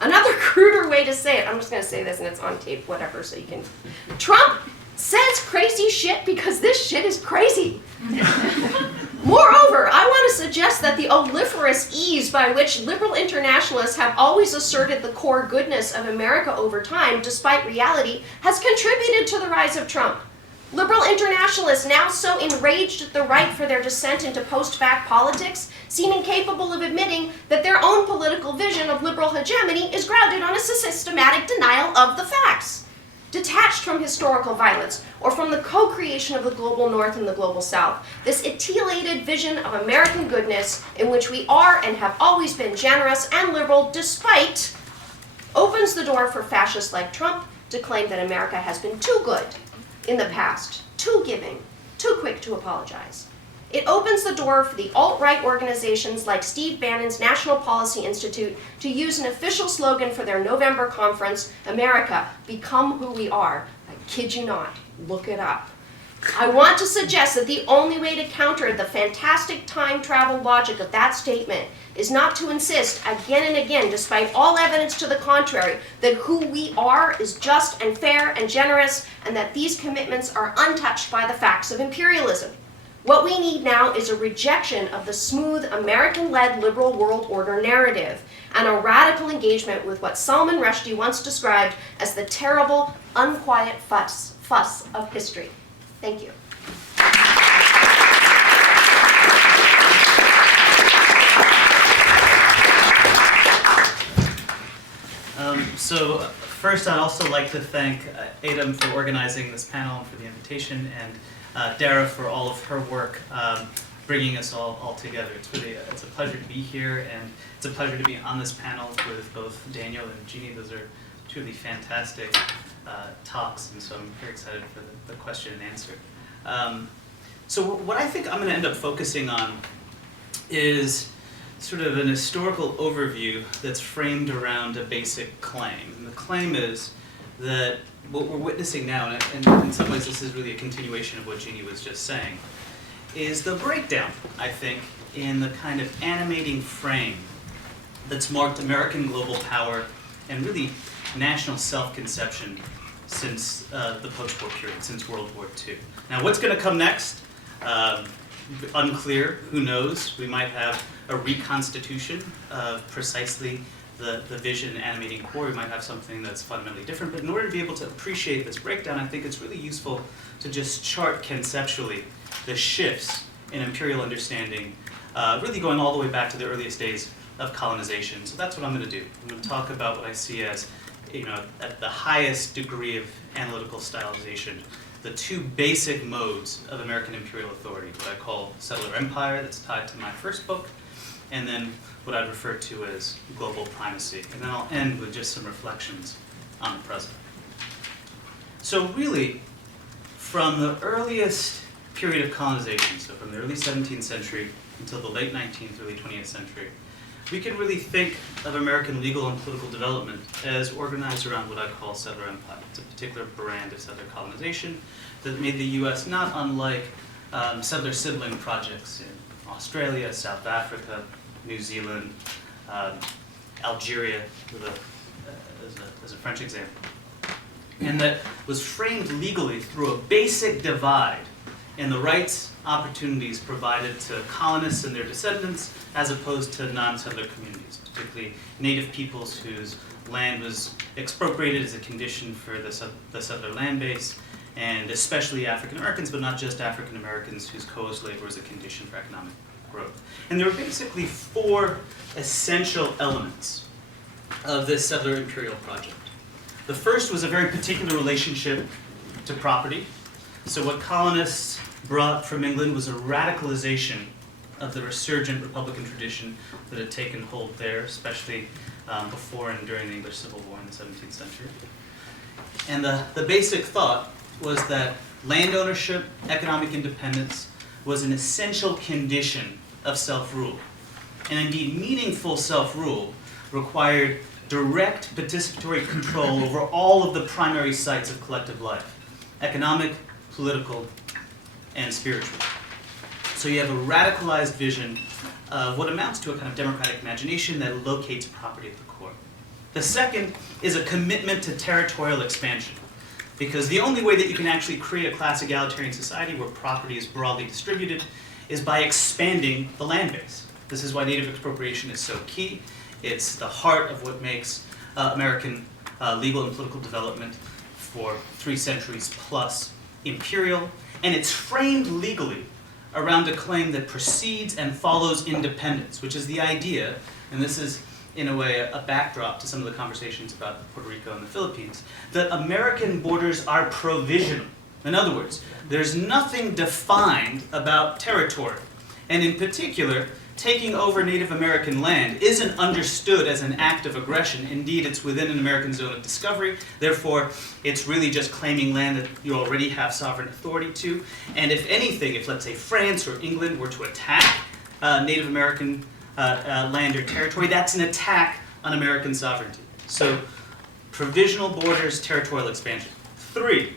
Another cruder way to say it, I'm just going to say this and it's on tape, whatever, so you can... Trump says crazy shit because this shit is crazy. Moreover, I want to suggest that the oleferous ease by which liberal internationalists have always asserted the core goodness of America over time, despite reality, has contributed to the rise of Trump. Liberal internationalists, now so enraged at the right for their descent into post-fact politics, seem incapable of admitting that their own political vision of liberal hegemony is grounded on a systematic denial of the facts. Detached from historical violence, or from the co-creation of the global north and the global south, this etiolated vision of American goodness, in which we are and have always been generous and liberal despite, opens the door for fascists like Trump to claim that America has been too good in the past, too giving, too quick to apologize. It opens the door for the alt-right organizations like Steve Bannon's National Policy Institute to use an official slogan for their November conference, America, become who we are. I kid you not, look it up. I want to suggest that the only way to counter the fantastic time travel logic of that statement is not to insist again and again, despite all evidence to the contrary, that who we are is just and fair and generous, and that these commitments are untouched by the facts of imperialism. What we need now is a rejection of the smooth, American-led liberal world order narrative and a radical engagement with what Salman Rushdie once described as the terrible, unquiet fuss of history. Thank you. So first, I'd also like to thank Adam for organizing this panel and for the invitation, and Dara for all of her work bringing us all together. It's a pleasure to be here, and it's a pleasure to be on this panel with both Daniel and Jeanne. Those are truly fantastic talks, and so I'm very excited for the question and answer. So what I think I'm going to end up focusing on is sort of an historical overview that's framed around a basic claim. And the claim is that what we're witnessing now, and in some ways this is really a continuation of what Jeanne was just saying, is the breakdown, I think, in the kind of animating frame that's marked American global power and really national self-conception since the post-war period, since World War II. Now, what's going to come next? Unclear, who knows? We might have a reconstitution of precisely the vision and animating core. We might have something that's fundamentally different, but in order to be able to appreciate this breakdown, I think it's really useful to just chart conceptually the shifts in imperial understanding, really going all the way back to the earliest days of colonization. So that's what I'm going to do. I'm going to talk about what I see as, at the highest degree of analytical stylization, the two basic modes of American imperial authority, what I call settler empire, that's tied to my first book, and then what I'd refer to as global primacy. And then I'll end with just some reflections on the present. So really, from the earliest period of colonization, so from the early 17th century until the late 19th, early 20th century, we can really think of American legal and political development as organized around what I call settler empire. It's a particular brand of settler colonization that made the U.S. not unlike settler sibling projects in Australia, South Africa, New Zealand, Algeria, as a French example. and that was framed legally through a basic divide in the rights, opportunities provided to colonists and their descendants as opposed to non-settler communities, particularly native peoples whose land was expropriated as a condition for the settler land base, and especially African Americans, but not just African Americans whose coerced labor was a condition for economic growth. And there were basically 4 essential elements of this settler imperial project. The first was a very particular relationship to property. So what colonists brought from England was a radicalization of the resurgent Republican tradition that had taken hold there, especially before and during the English Civil War in the 17th century. And the basic thought was that land ownership, economic independence, was an essential condition of self-rule. And indeed, meaningful self-rule required direct participatory control over all of the primary sites of collective life: economic, political, and spiritual. So you have a radicalized vision of what amounts to a kind of democratic imagination that locates property at the core. The second is a commitment to territorial expansion, because the only way that you can actually create a class egalitarian society where property is broadly distributed is by expanding the land base. This is why native expropriation is so key. It's the heart of what makes American legal and political development for 3 centuries plus imperial, and it's framed legally around a claim that precedes and follows independence, which is the idea, and this is in a way a backdrop to some of the conversations about Puerto Rico and the Philippines, that American borders are provisional. In other words, there's nothing defined about territory, and in particular, taking over Native American land isn't understood as an act of aggression. Indeed, it's within an American zone of discovery. Therefore, it's really just claiming land that you already have sovereign authority to. And if anything, if let's say France or England were to attack Native American land or territory, that's an attack on American sovereignty. So, provisional borders, territorial expansion. 3,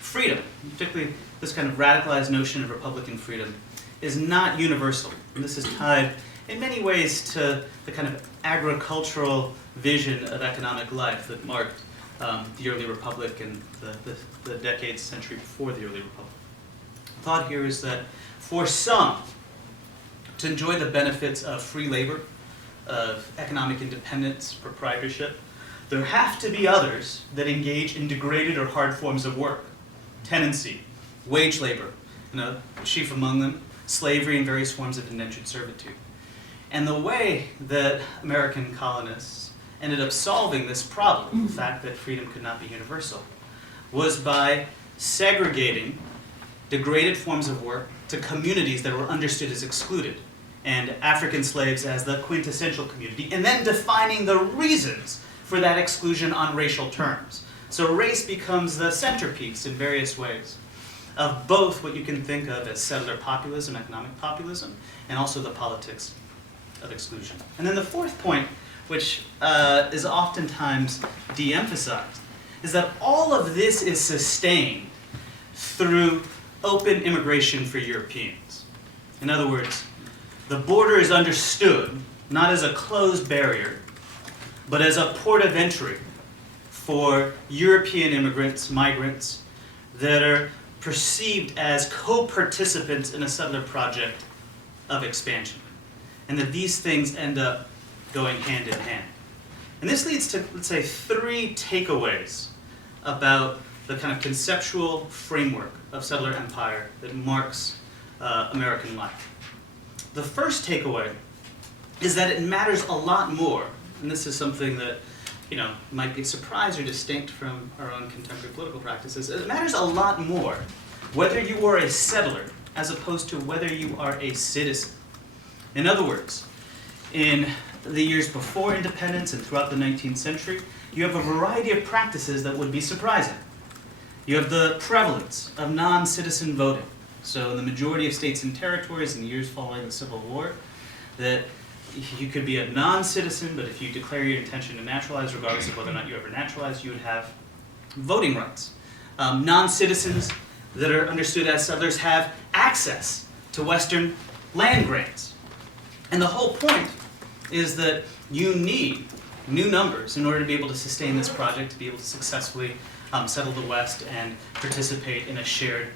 freedom, particularly this kind of radicalized notion of Republican freedom, is not universal. And this is tied in many ways to the kind of agricultural vision of economic life that marked the early republic and the decades, century before the early republic. The thought here is that for some, to enjoy the benefits of free labor, of economic independence, proprietorship, there have to be others that engage in degraded or hard forms of work: tenancy, wage labor, chief among them, slavery and various forms of indentured servitude. And the way that American colonists ended up solving this problem, the fact that freedom could not be universal, was by segregating degraded forms of work to communities that were understood as excluded, and African slaves as the quintessential community, and then defining the reasons for that exclusion on racial terms. So race becomes the centerpiece in various ways of both what you can think of as settler populism, economic populism, and also the politics of exclusion. And then the fourth point, which is oftentimes de-emphasized, is that all of this is sustained through open immigration for Europeans. In other words, the border is understood not as a closed barrier, but as a port of entry for European immigrants, migrants, that are perceived as co-participants in a settler project of expansion. And that these things end up going hand in hand. And this leads to, let's say, 3 takeaways about the kind of conceptual framework of settler empire that marks American life. The first takeaway is that it matters a lot more, and this is something that might be a surprise or distinct from our own contemporary political practices. It matters a lot more whether you are a settler as opposed to whether you are a citizen. In other words, in the years before independence and throughout the 19th century, you have a variety of practices that would be surprising. You have the prevalence of non-citizen voting. So in the majority of states and territories in the years following the Civil War, that you could be a non-citizen, but if you declare your intention to naturalize, regardless of whether or not you ever naturalized, you would have voting rights. Non-citizens that are understood as settlers have access to Western land grants. And the whole point is that you need new numbers in order to be able to sustain this project, to be able to successfully settle the West and participate in a shared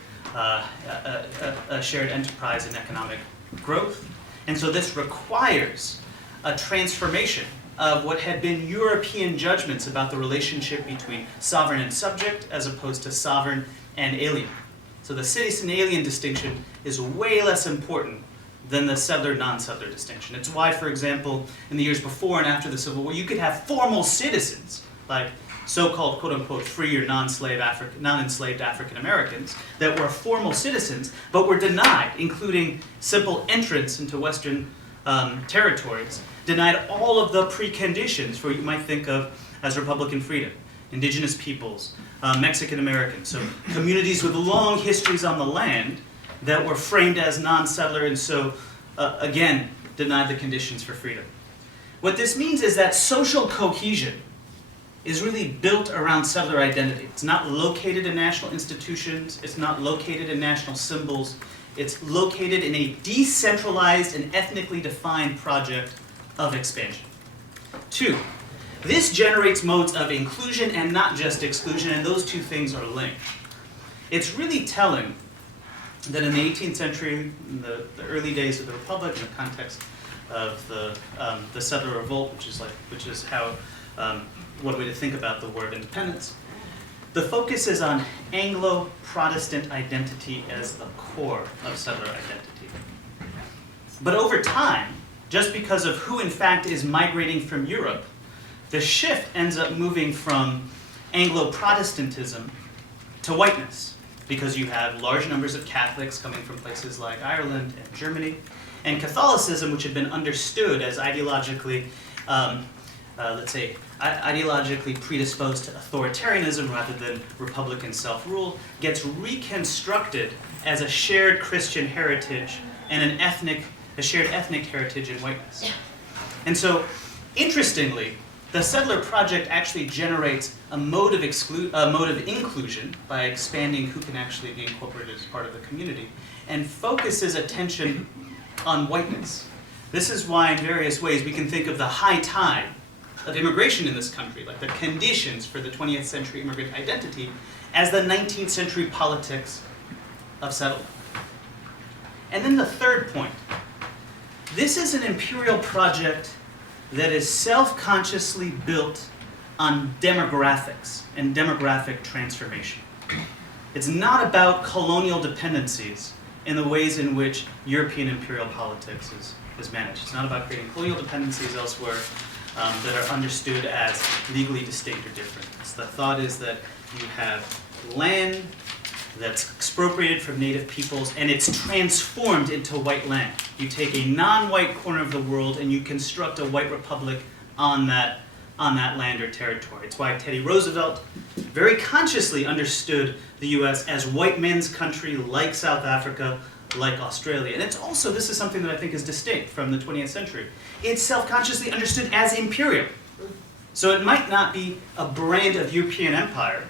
enterprise and economic growth. And so this requires a transformation of what had been European judgments about the relationship between sovereign and subject as opposed to sovereign and alien. So the citizen-alien distinction is way less important than the settler-non-settler distinction. It's why, for example, in the years before and after the Civil War, you could have formal citizens, like so-called quote-unquote free or non-enslaved African Americans, that were formal citizens, but were denied, including simple entrance into Western territories, denied all of the preconditions for what you might think of as Republican freedom. Indigenous peoples, Mexican Americans, so communities with long histories on the land that were framed as non-settler and so, again, denied the conditions for freedom. What this means is that social cohesion is really built around settler identity. It's not located in national institutions, it's not located in national symbols, it's located in a decentralized and ethnically defined project of expansion. 2, this generates modes of inclusion and not just exclusion, and those two things are linked. It's really telling that in the 18th century, in the early days of the Republic, in the context of the settler revolt, which is how one way to think about the War of Independence, the focus is on Anglo-Protestant identity as the core of settler identity. But over time, just because of who in fact is migrating from Europe, the shift ends up moving from Anglo-Protestantism to whiteness, because you have large numbers of Catholics coming from places like Ireland and Germany, and Catholicism, which had been understood as ideologically, ideologically predisposed to authoritarianism rather than Republican self-rule, gets reconstructed as a shared Christian heritage and a shared ethnic heritage in whiteness. And so, interestingly, the settler project actually generates a mode of inclusion by expanding who can actually be incorporated as part of the community, and focuses attention on whiteness. This is why, in various ways, we can think of the high tide of immigration in this country, like the conditions for the 20th century immigrant identity, as the 19th century politics of settlement. And then the third point. This is an imperial project that is self-consciously built on demographics and demographic transformation. It's not about colonial dependencies in the ways in which European imperial politics is managed. It's not about creating colonial dependencies elsewhere that are understood as legally distinct or different. The thought is that you have land that's expropriated from native peoples and it's transformed into white land. You take a non-white corner of the world and you construct a white republic on that land or territory. It's why Teddy Roosevelt very consciously understood the US as white men's country, like South Africa, like Australia. And it's also, this is something that I think is distinct from the 20th century, it's self-consciously understood as imperial. So it might not be a brand of European empire,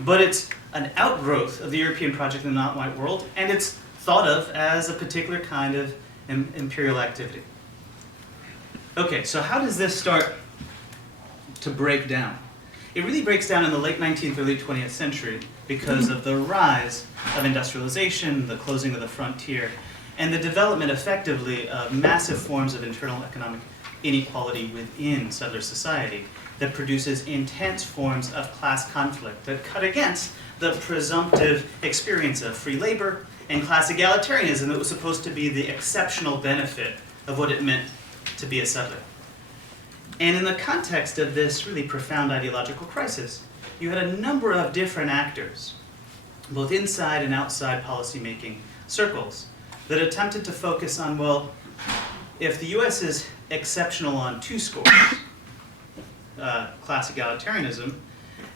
but it's an outgrowth of the European project in the non-white world, and it's thought of as a particular kind of imperial activity. Okay, so how does this start to break down? It really breaks down in the late 19th, early 20th century because of the rise of industrialization, the closing of the frontier, and the development effectively of massive forms of internal economic inequality within settler society that produces intense forms of class conflict that cut against the presumptive experience of free labor and class egalitarianism that was supposed to be the exceptional benefit of what it meant to be a settler. And in the context of this really profound ideological crisis, you had a number of different actors, both inside and outside policymaking circles, that attempted to focus on, well, if the US is exceptional on two scores, class egalitarianism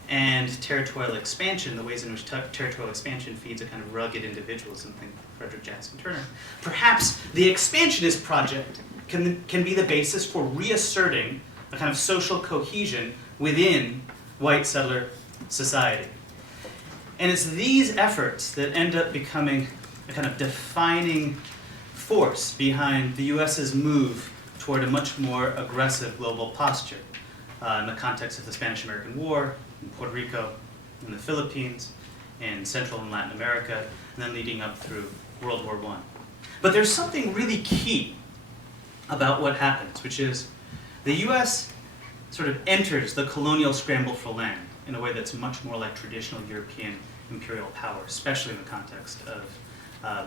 and territorial expansion, the ways in which territorial expansion feeds a kind of rugged individualism, think Frederick Jackson Turner, perhaps the expansionist project can be the basis for reasserting a kind of social cohesion within white settler society. And it's these efforts that end up becoming a kind of defining force behind the US's move toward a much more aggressive global posture. in the context of the Spanish-American War, in Puerto Rico, in the Philippines, in Central and Latin America, and then leading up through World War I. But there's something really key about what happens, which is the US sort of enters the colonial scramble for land in a way that's much more like traditional European imperial power, especially in the context of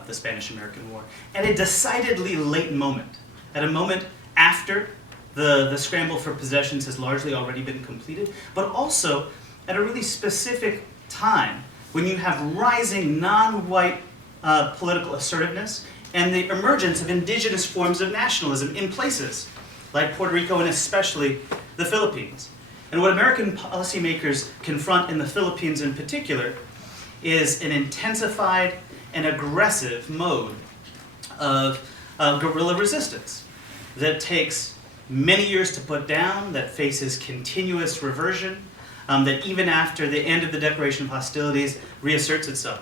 the Spanish-American War, at a decidedly late moment, at a moment after the scramble for possessions has largely already been completed, but also at a really specific time when you have rising non-white political assertiveness and the emergence of indigenous forms of nationalism in places like Puerto Rico and especially the Philippines. And what American policymakers confront in the Philippines in particular is an intensified and aggressive mode of guerrilla resistance that takes many years to put down, that faces continuous reversion, that even after the end of the Declaration of Hostilities reasserts itself.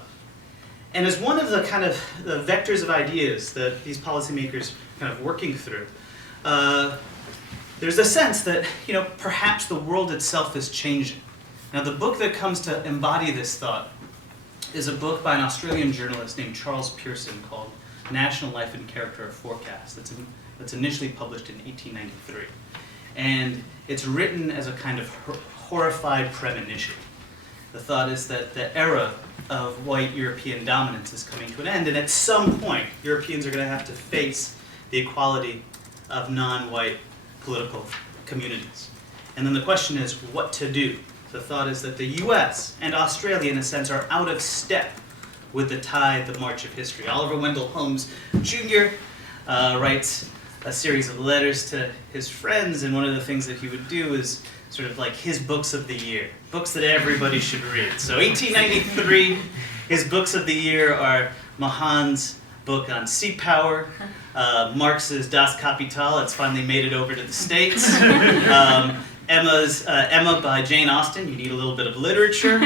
And as one of the kind of the vectors of ideas that these policymakers kind of working through, there's a sense that, perhaps the world itself is changing. Now, the book that comes to embody this thought is a book by an Australian journalist named Charles Pearson called National Life and Character of Forecast that's initially published in 1893. And it's written as a kind of horrified premonition. The thought is that the era of white European dominance is coming to an end, and at some point, Europeans are going to have to face the equality of non-white political communities. And then the question is what to do. The thought is that the US and Australia, in a sense, are out of step with the tide, the march of history. Oliver Wendell Holmes Jr. Writes a series of letters to his friends, and one of the things that he would do is sort of like his books of the year, books that everybody should read. So 1893, his books of the year are Mahan's book on sea power, Marx's Das Kapital, it's finally made it over to the States, Emma by Jane Austen, you need a little bit of literature,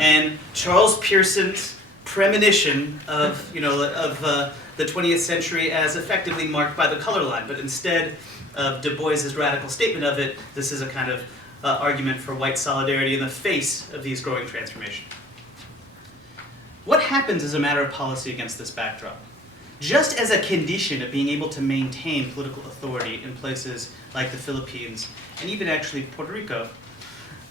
and Charles Pearson's premonition of the 20th century as effectively marked by the color line, but instead of Du Bois's radical statement of it, this is a kind of argument for white solidarity in the face of these growing transformations. What happens as a matter of policy against this backdrop? Just as a condition of being able to maintain political authority in places like the Philippines and even actually Puerto Rico,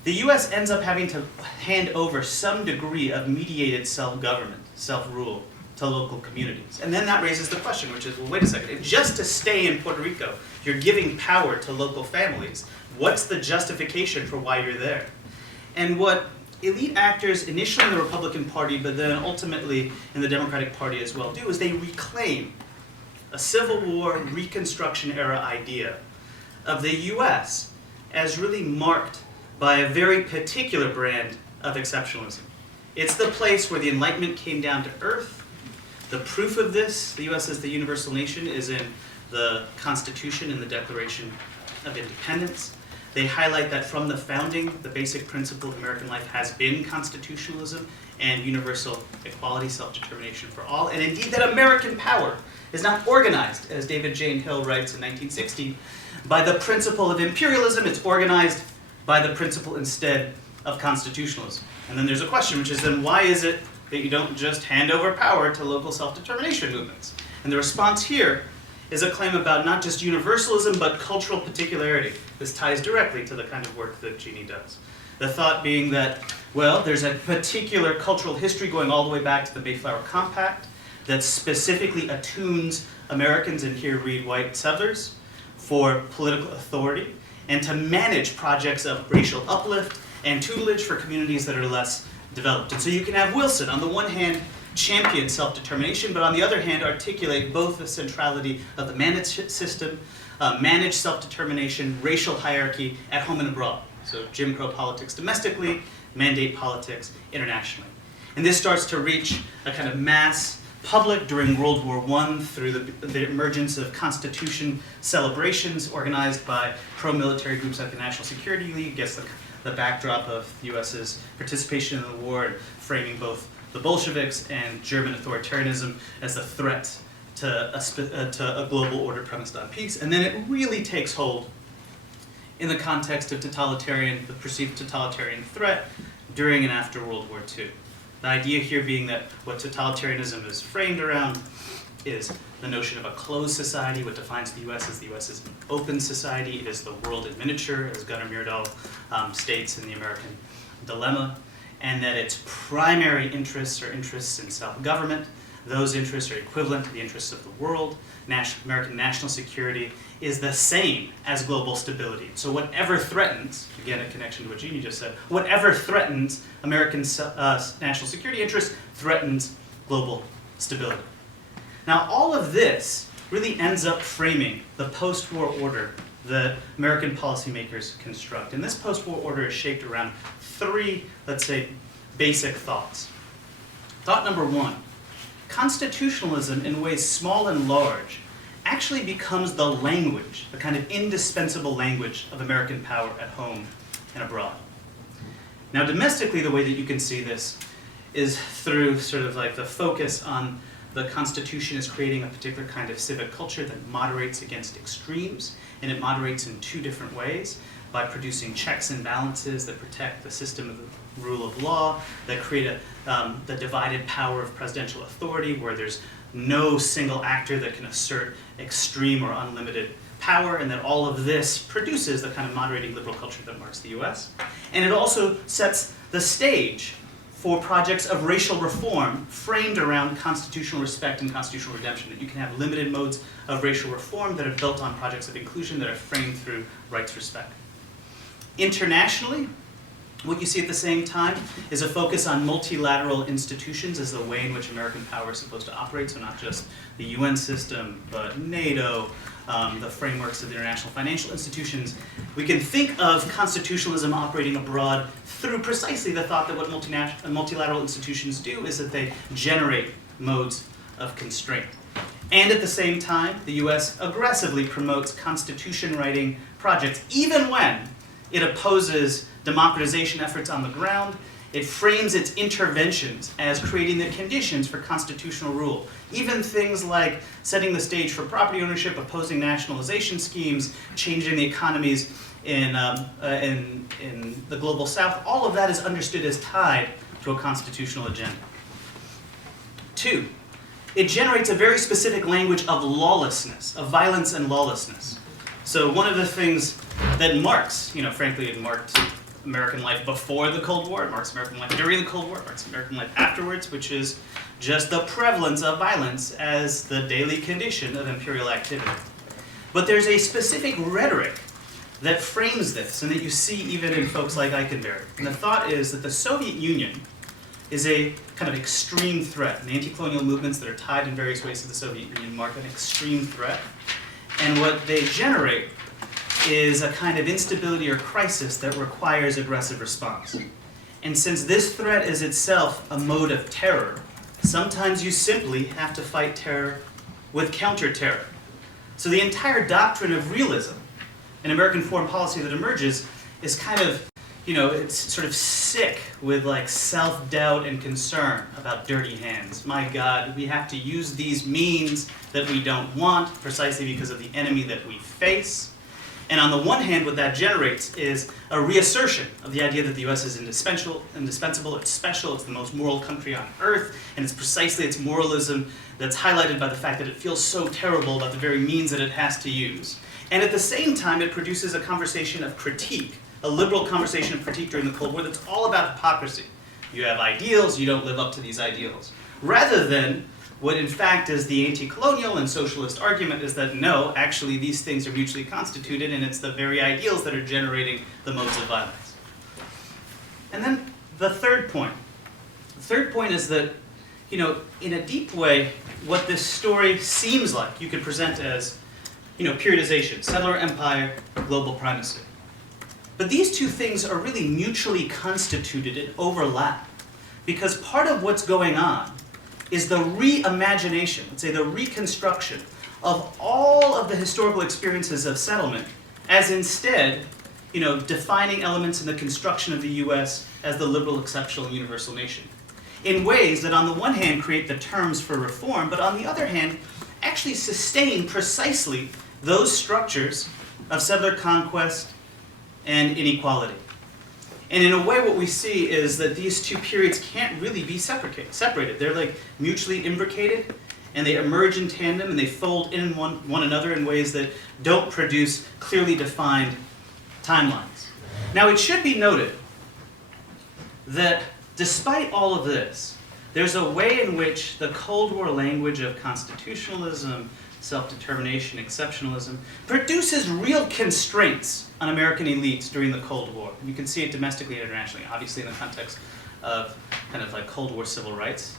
the US ends up having to hand over some degree of mediated self-government, self-rule, to local communities. And then that raises the question, which is, well, wait a second, if just to stay in Puerto Rico, you're giving power to local families, what's the justification for why you're there? And what elite actors, initially in the Republican Party, but then ultimately in the Democratic Party as well, do is they reclaim a Civil War Reconstruction era idea of the US as really marked by a very particular brand of exceptionalism. It's the place where the Enlightenment came down to earth. The proof of this, the US as the universal nation, is in the Constitution and the Declaration of Independence. They highlight that from the founding, the basic principle of American life has been constitutionalism and universal equality, self-determination for all, and indeed that American power is not organized, as David Jane Hill writes in 1960, by the principle of imperialism. It's organized by the principle instead of constitutionalism. And then there's a question, which is then why is it that you don't just hand over power to local self-determination movements? And the response here is a claim about not just universalism, but cultural particularity. This ties directly to the kind of work that Jeanne does. The thought being that, well, there's a particular cultural history going all the way back to the Mayflower Compact that specifically attunes Americans, and here read white settlers, for political authority, and to manage projects of racial uplift and tutelage for communities that are less developed. And so you can have Wilson, on the one hand, champion self-determination, but on the other hand, articulate both the centrality of the managed system, managed self-determination, racial hierarchy at home and abroad. So Jim Crow politics domestically, mandate politics internationally. And this starts to reach a kind of mass public during World War I through the emergence of Constitution celebrations organized by pro-military groups like the National Security League against the backdrop of the US's participation in the war and framing both the Bolsheviks and German authoritarianism as a threat to a global order premised on peace. And then it really takes hold in the context of the perceived totalitarian threat during and after World War II. The idea here being that what totalitarianism is framed around is the notion of a closed society. What defines the US is an open society. It is the world in miniature, as Gunnar Myrdal states in The American Dilemma, and that its primary interests are interests in self-government. Those interests are equivalent to the interests of the world. American national security is the same as global stability. So whatever threatens, again a connection to what Jeanne just said, whatever threatens American national security interests threatens global stability. Now all of this really ends up framing the post-war order that American policymakers construct. And this post-war order is shaped around three, let's say, basic thoughts. Thought number one, constitutionalism in ways small and large actually becomes the language, the kind of indispensable language of American power at home and abroad. Now domestically, the way that you can see this is through sort of like the focus on the Constitution is creating a particular kind of civic culture that moderates against extremes, and it moderates in two different ways, by producing checks and balances that protect the system of the rule of law, that create the divided power of presidential authority, where there's no single actor that can assert extreme or unlimited power, and that all of this produces the kind of moderating liberal culture that marks the US. And it also sets the stage for projects of racial reform framed around constitutional respect and constitutional redemption, that you can have limited modes of racial reform that are built on projects of inclusion that are framed through rights respect. Internationally, what you see at the same time is a focus on multilateral institutions as the way in which American power is supposed to operate, so not just the UN system, but NATO, the frameworks of the international financial institutions. We can think of constitutionalism operating abroad through precisely the thought that what multilateral institutions do is that they generate modes of constraint. And at the same time, the US aggressively promotes constitution writing projects, even when it opposes democratization efforts on the ground. It frames its interventions as creating the conditions for constitutional rule. Even things like setting the stage for property ownership, opposing nationalization schemes, changing the economies in the global south, all of that is understood as tied to a constitutional agenda. Two, it generates a very specific language of lawlessness, of violence and lawlessness. So one of the things that marks, frankly, it marked American life before the Cold War, it marks American life during the Cold War, it marks American life afterwards, which is just the prevalence of violence as the daily condition of imperial activity. But there's a specific rhetoric that frames this, and that you see even in folks like Eichenberg. And the thought is that the Soviet Union is a kind of extreme threat, and the anti-colonial movements that are tied in various ways to the Soviet Union mark an extreme threat. And what they generate is a kind of instability or crisis that requires aggressive response. And since this threat is itself a mode of terror, sometimes you simply have to fight terror with counter-terror. So the entire doctrine of realism in American foreign policy that emerges is kind of, it's sort of sick with like self-doubt and concern about dirty hands. My God, we have to use these means that we don't want precisely because of the enemy that we face. And on the one hand, what that generates is a reassertion of the idea that the US is indispensable, it's special, it's the most moral country on earth, and it's precisely its moralism that's highlighted by the fact that it feels so terrible about the very means that it has to use. And at the same time, it produces a conversation of critique, a liberal conversation of critique during the Cold War that's all about hypocrisy. You have ideals, you don't live up to these ideals. Rather than what in fact is the anti-colonial and socialist argument is that no, actually these things are mutually constituted and it's the very ideals that are generating the modes of violence. And then the third point. The third point is that, in a deep way, what this story seems like you could present as, periodization, settler empire, global primacy. But these two things are really mutually constituted and overlap, because part of what's going on is the reimagination, let's say the reconstruction of all of the historical experiences of settlement as instead, defining elements in the construction of the US as the liberal, exceptional, and universal nation. In ways that on the one hand create the terms for reform, but on the other hand actually sustain precisely those structures of settler conquest, and inequality. And in a way, what we see is that these two periods can't really be separated. They're like mutually imbricated, and they emerge in tandem, and they fold in one another in ways that don't produce clearly defined timelines. Now, it should be noted that despite all of this, there's a way in which the Cold War language of constitutionalism, self-determination, exceptionalism, produces real constraints on American elites during the Cold War. You can see it domestically and internationally, obviously in the context of kind of like Cold War civil rights,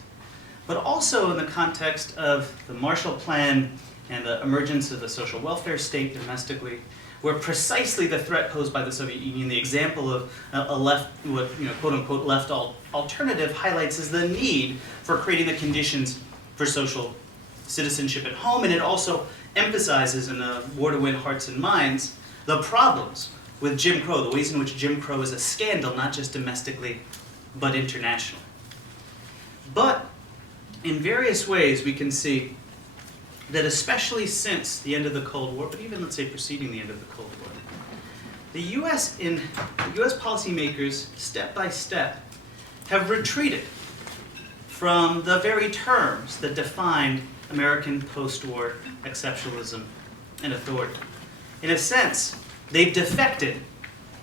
but also in the context of the Marshall Plan and the emergence of the social welfare state domestically, where precisely the threat posed by the Soviet Union, the example of a left, what, quote-unquote left alternative highlights is the need for creating the conditions for social citizenship at home, and it also emphasizes in a war to win hearts and minds the problems with Jim Crow, the ways in which Jim Crow is a scandal, not just domestically, but internationally. But in various ways, we can see that especially since the end of the Cold War, but even, let's say, preceding the end of the Cold War, the US policymakers, step by step, have retreated from the very terms that defined American post-war exceptionalism and authority. In a sense, they've defected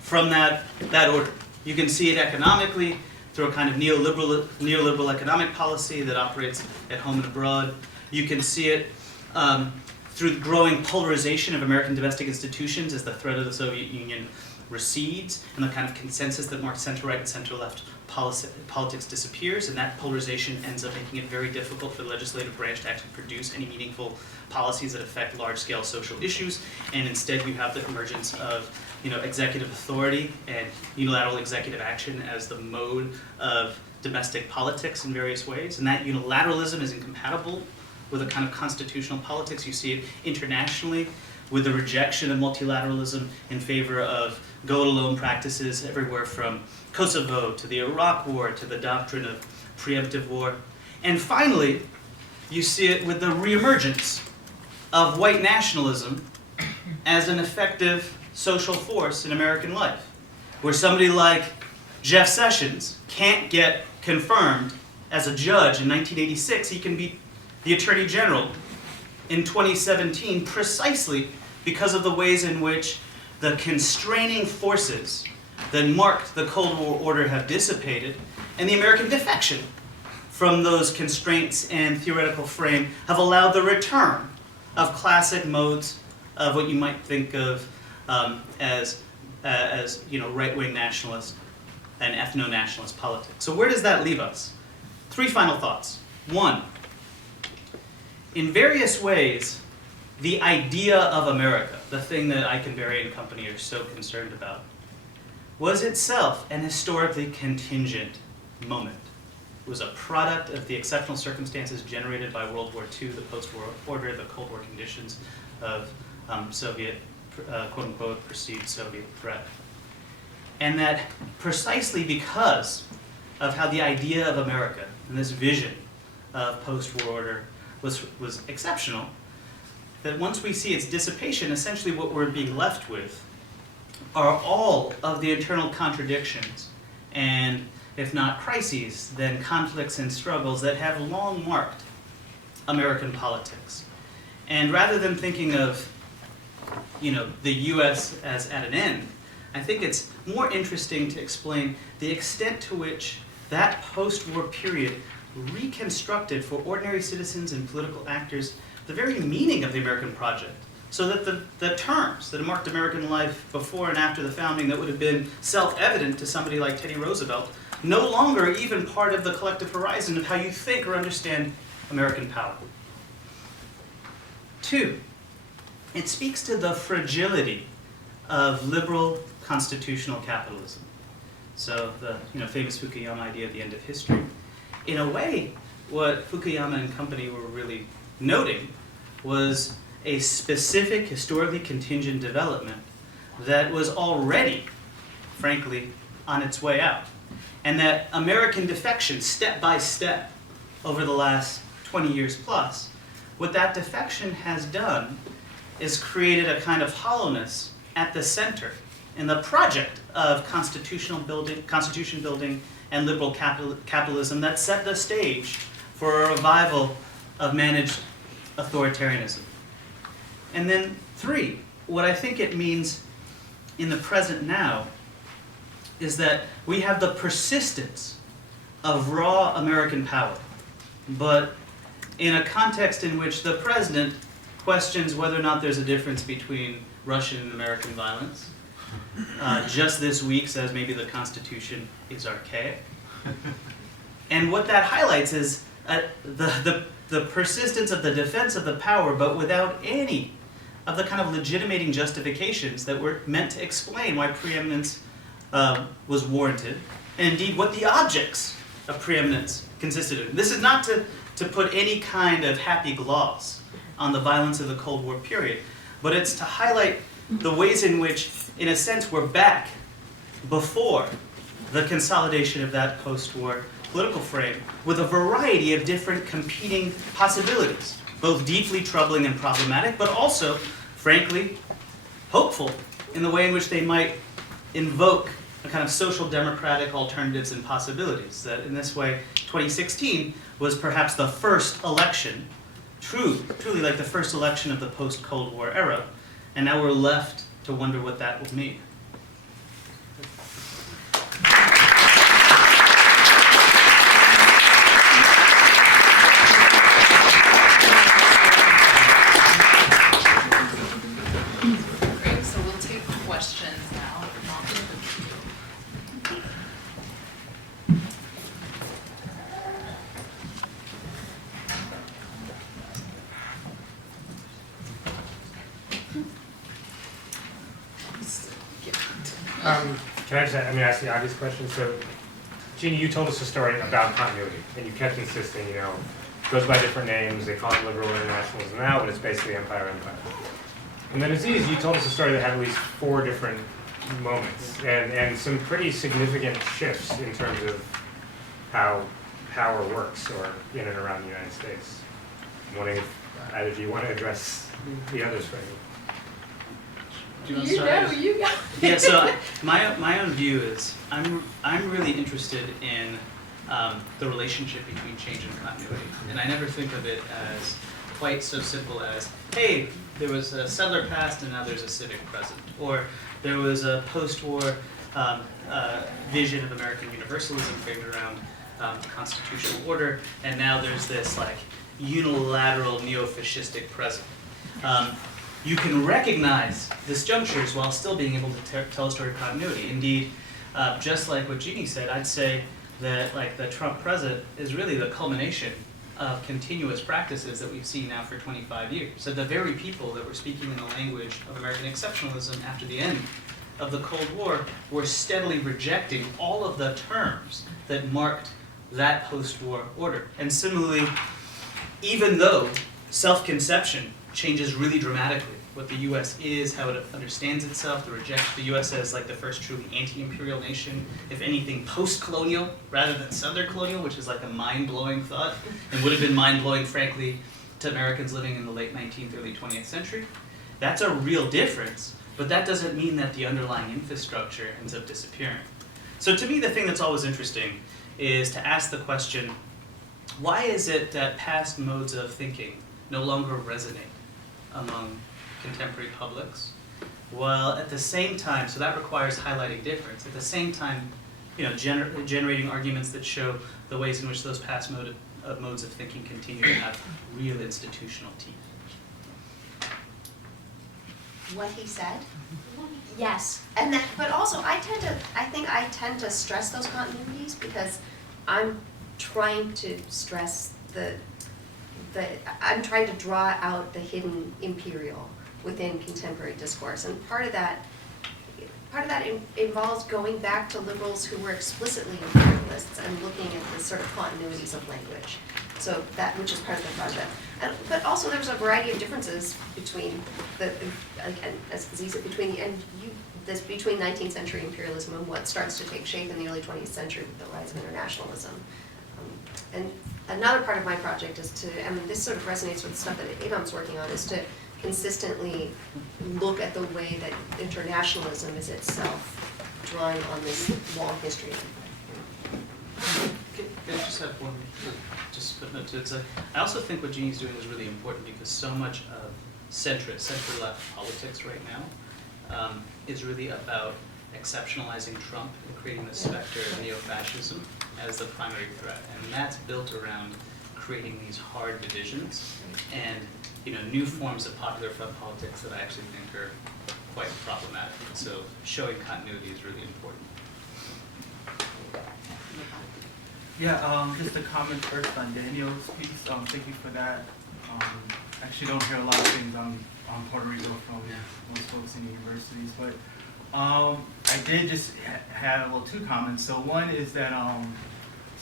from that order. You can see it economically through a kind of neoliberal economic policy that operates at home and abroad. You can see it through the growing polarization of American domestic institutions as the threat of the Soviet Union recedes, and the kind of consensus that marks center-right and center-left politics disappears, and that polarization ends up making it very difficult for the legislative branch to actually produce any meaningful policies that affect large-scale social issues, and instead you have the emergence of executive authority and unilateral executive action as the mode of domestic politics in various ways, and that unilateralism is incompatible with a kind of constitutional politics. You see it internationally with the rejection of multilateralism in favor of go-it-alone practices everywhere from Kosovo to the Iraq War to the doctrine of preemptive war. And finally, you see it with the reemergence of white nationalism as an effective social force in American life, where somebody like Jeff Sessions can't get confirmed as a judge in 1986. He can be the Attorney General in 2017 precisely because of the ways in which the constraining forces that marked the Cold War order have dissipated, and the American defection from those constraints and theoretical frame have allowed the return of classic modes of what you might think of as right-wing nationalist and ethno-nationalist politics. So where does that leave us? 3 final thoughts. 1, in various ways, the idea of America, the thing that Eikenberry and company are so concerned about, was itself an historically contingent moment. It was a product of the exceptional circumstances generated by World War II, the post-war order, the Cold War conditions of Soviet, quote-unquote, perceived Soviet threat. And that precisely because of how the idea of America and this vision of post-war order was exceptional, that once we see its dissipation, essentially what we're being left with are all of the internal contradictions and, if not crises, then conflicts and struggles that have long marked American politics. And rather than thinking of, the US as at an end, I think it's more interesting to explain the extent to which that post-war period reconstructed for ordinary citizens and political actors the very meaning of the American project, so that the terms that marked American life before and after the founding that would have been self-evident to somebody like Teddy Roosevelt no longer are even part of the collective horizon of how you think or understand American power. 2, it speaks to the fragility of liberal constitutional capitalism. So the famous Fukuyama idea of the end of history. In a way, what Fukuyama and company were really noting was a specific historically contingent development that was already, frankly, on its way out. And that American defection, step by step, over the last 20 years plus, what that defection has done is created a kind of hollowness at the center in the project of constitution building, and liberal capitalism that set the stage for a revival of managed authoritarianism. And then 3, what I think it means in the present now is that we have the persistence of raw American power, but in a context in which the president questions whether or not there's a difference between Russian and American violence. Just this week says maybe the Constitution is archaic. And what that highlights is the persistence of the defense of the power, but without any of the kind of legitimating justifications that were meant to explain why preeminence was warranted, and indeed what the objects of preeminence consisted of. This is not to put any kind of happy gloss on the violence of the Cold War period, but it's to highlight the ways in which, in a sense, we're back before the consolidation of that post-war political frame with a variety of different competing possibilities, both deeply troubling and problematic, but also, frankly, hopeful in the way in which they might invoke a kind of social democratic alternatives and possibilities. That in this way, 2016 was perhaps the first election, truly like the first election of the post-Cold War era, and now we're left to wonder what that will mean. Great, so we'll take questions now. Can I just ask the obvious question? So, Jeanne, you told us a story about continuity, and you kept insisting, it goes by different names, they call it liberal internationalism now, but it's basically empire. And then Aziz, you told us a story that had at least 4 different moments, and some pretty significant shifts in terms of how power works, or in and around the United States. I'm wondering if either of you want to address the others for you. Do you want to start? You go. Yeah, so my own view is I'm really interested in the relationship between change and continuity, and I never think of it as quite so simple as, hey, there was a settler past and now there's a civic present, or there was a post-war vision of American universalism framed around constitutional order, and now there's this like unilateral neo-fascistic present. You can recognize disjunctures while still being able to tell a story of continuity. Indeed, just like what Jeanne said, I'd say that like the Trump present is really the culmination of continuous practices that we've seen now for 25 years. So the very people that were speaking in the language of American exceptionalism after the end of the Cold War were steadily rejecting all of the terms that marked that post-war order. And similarly, even though self-conception changes really dramatically, what the U.S. is, how it understands itself, to reject the U.S. as like the first truly anti-imperial nation, if anything post-colonial rather than southern colonial, which is like a mind-blowing thought, and would have been mind-blowing, frankly, to Americans living in the late 19th, early 20th century. That's a real difference, but that doesn't mean that the underlying infrastructure ends up disappearing. So to me, the thing that's always interesting is to ask the question, why is it that past modes of thinking no longer resonate among contemporary publics, while at the same time, so that requires highlighting difference, at the same time, generating arguments that show the ways in which those past modes of thinking continue to have real institutional teeth. What he said? Yes, and that, but also I think I tend to stress those continuities because I'm trying to stress I'm trying to draw out the hidden imperial within contemporary discourse, and part of that involves going back to liberals who were explicitly imperialists and looking at the sort of continuities of language. So that, which is part of the project. But also there's a variety of differences between between 19th century imperialism and what starts to take shape in the early 20th century with the rise of internationalism. And another part of my project is to, and this sort of resonates with stuff that Adam's working on, is to consistently look at the way that internationalism is itself drawing on this long history. Can I just have one just footnote to it? So I also think what Jeanne's doing is really important because so much of center-left politics right now is really about exceptionalizing Trump and creating the specter of neo-fascism as the primary threat. And that's built around creating these hard divisions and new forms of popular front politics that I actually think are quite problematic. So showing continuity is really important. Yeah, just a comment first on Daniel's piece. Thank you for that. Actually don't hear a lot of things on Puerto Rico from most folks in universities, but I did just have two comments. So one is that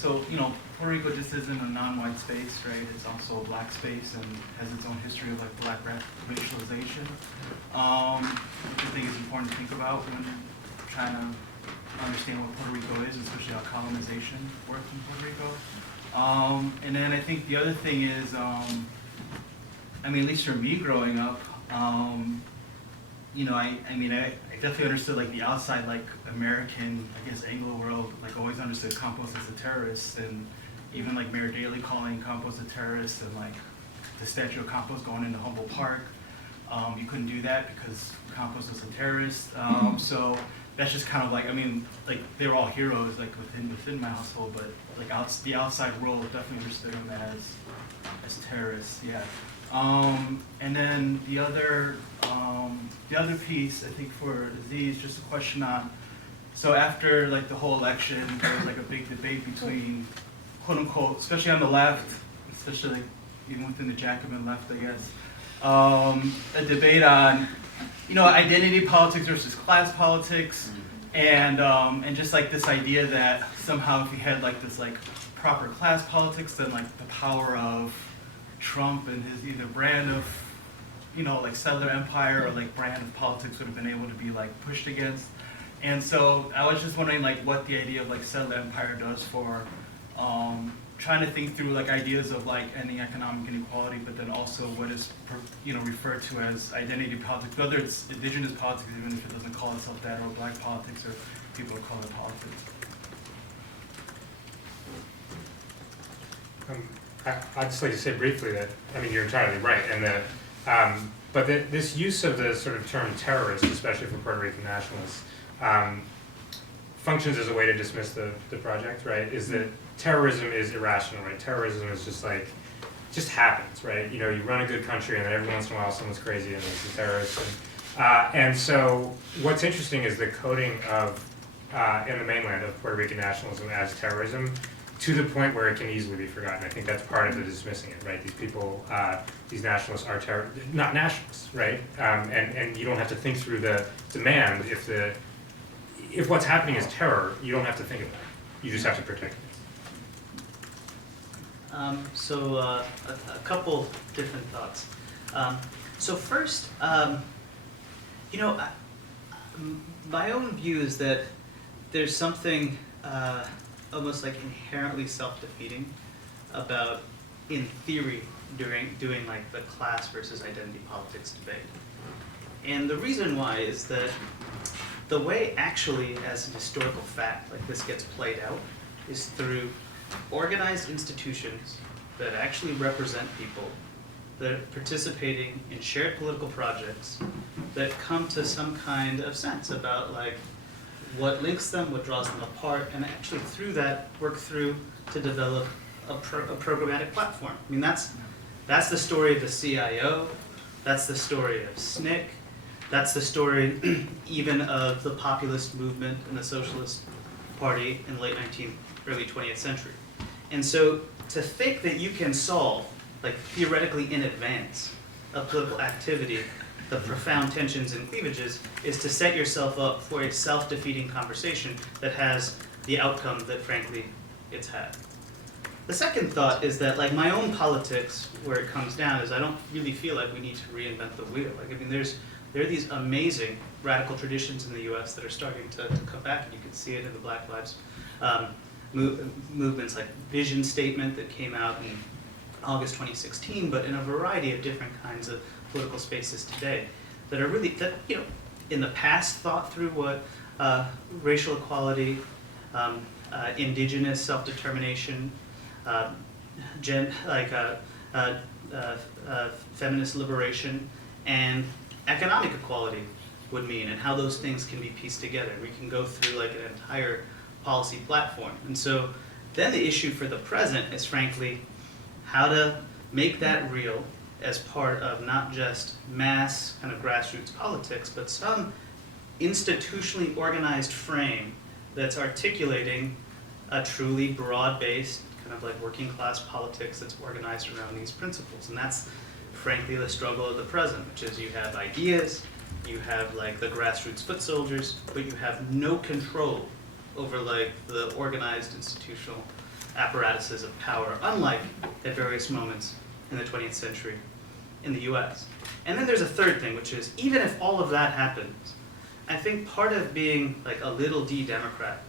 Puerto Rico just isn't a non-white space, right? It's also a black space and has its own history of like black racialization, which I think is important to think about when you're trying to understand what Puerto Rico is, especially how colonization works in Puerto Rico. And then I think the other thing is, at least for me growing up, I definitely understood like the outside, like American, I guess Anglo world, like always understood Campos as a terrorist, and even like Mayor Daley calling Campos a terrorist, and like the statue of Campos going into Humboldt Park. You couldn't do that because Campos was a terrorist. So that's just kind of like, they were all heroes like within my household, but like the outside world definitely understood them as terrorists. Yeah. And then the other piece, I think for Aziz, just a question on, so after like the whole election, there was like a big debate between, quote unquote, especially on the left, especially like even within the Jacobin left, I guess, a debate on, identity politics versus class politics, and just like this idea that somehow if you had like this like proper class politics, then like the power of Trump and his either brand of, like settler empire or like brand of politics would have been able to be like pushed against. And so I was just wondering like what the idea of like settler empire does for trying to think through like ideas of like ending economic inequality, but then also what is referred to as identity politics, whether it's indigenous politics, even if it doesn't call itself that, or black politics, or people call it politics. I'd just like to say briefly that, you're entirely right, and but this use of the sort of term terrorist, especially for Puerto Rican nationalists, functions as a way to dismiss the project, right? Is that terrorism is irrational, right? Terrorism is just happens, right? You run a good country and then every once in a while someone's crazy and there's a terrorist. And so what's interesting is the coding of, in the mainland, of Puerto Rican nationalism as terrorism, to the point where it can easily be forgotten. I think that's part of the dismissing it, right? These people, these nationalists are not nationalists, right? And you don't have to think through the demand. If what's happening is terror, you don't have to think about it. You just have to protect it. A couple different thoughts. So first, my own view is that there's something almost like inherently self-defeating about, in theory, doing like the class versus identity politics debate. And the reason why is that the way actually, as an historical fact, like this gets played out, is through organized institutions that actually represent people, that are participating in shared political projects, that come to some kind of sense about like what links them, what draws them apart, and actually through that work through to develop a programmatic platform. That's the story of the CIO, that's the story of SNCC, that's the story even of the populist movement and the Socialist Party in the late 19th, early 20th century. And so to think that you can solve, like theoretically in advance, of political activity, the profound tensions and cleavages, is to set yourself up for a self-defeating conversation that has the outcome that, frankly, it's had. The second thought is that, like, my own politics, where it comes down, is I don't really feel like we need to reinvent the wheel. There are these amazing radical traditions in the U.S. that are starting to come back, and you can see it in the Black Lives movements, like Vision Statement that came out in August 2016, but in a variety of different kinds of political spaces today that are really, that, you know, in the past thought through what racial equality, indigenous self-determination, feminist liberation, and economic equality would mean, and how those things can be pieced together. We can go through like an entire policy platform. And so then the issue for the present is frankly how to make that real as part of not just mass kind of grassroots politics, but some institutionally organized frame that's articulating a truly broad-based kind of like working class politics that's organized around these principles. And that's frankly the struggle of the present, which is you have ideas, you have like the grassroots foot soldiers, but you have no control over like the organized institutional apparatuses of power, unlike at various moments in the 20th century in the US. And then there's a third thing, which is even if all of that happens, I think part of being like a little d Democrat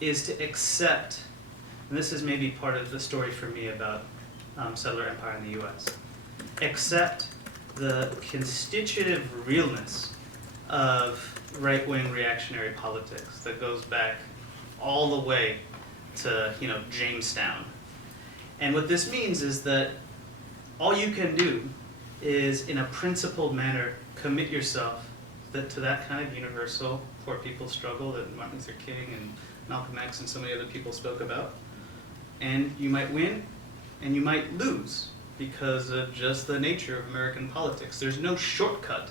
is to accept, and this is maybe part of the story for me about settler empire in the US, accept the constitutive realness of right-wing reactionary politics that goes back all the way to, you know, Jamestown. And what this means is that all you can do is, in a principled manner, commit yourself to that kind of universal poor people's struggle that Martin Luther King and Malcolm X and so many other people spoke about. And you might win, and you might lose, because of just the nature of American politics. There's no shortcut.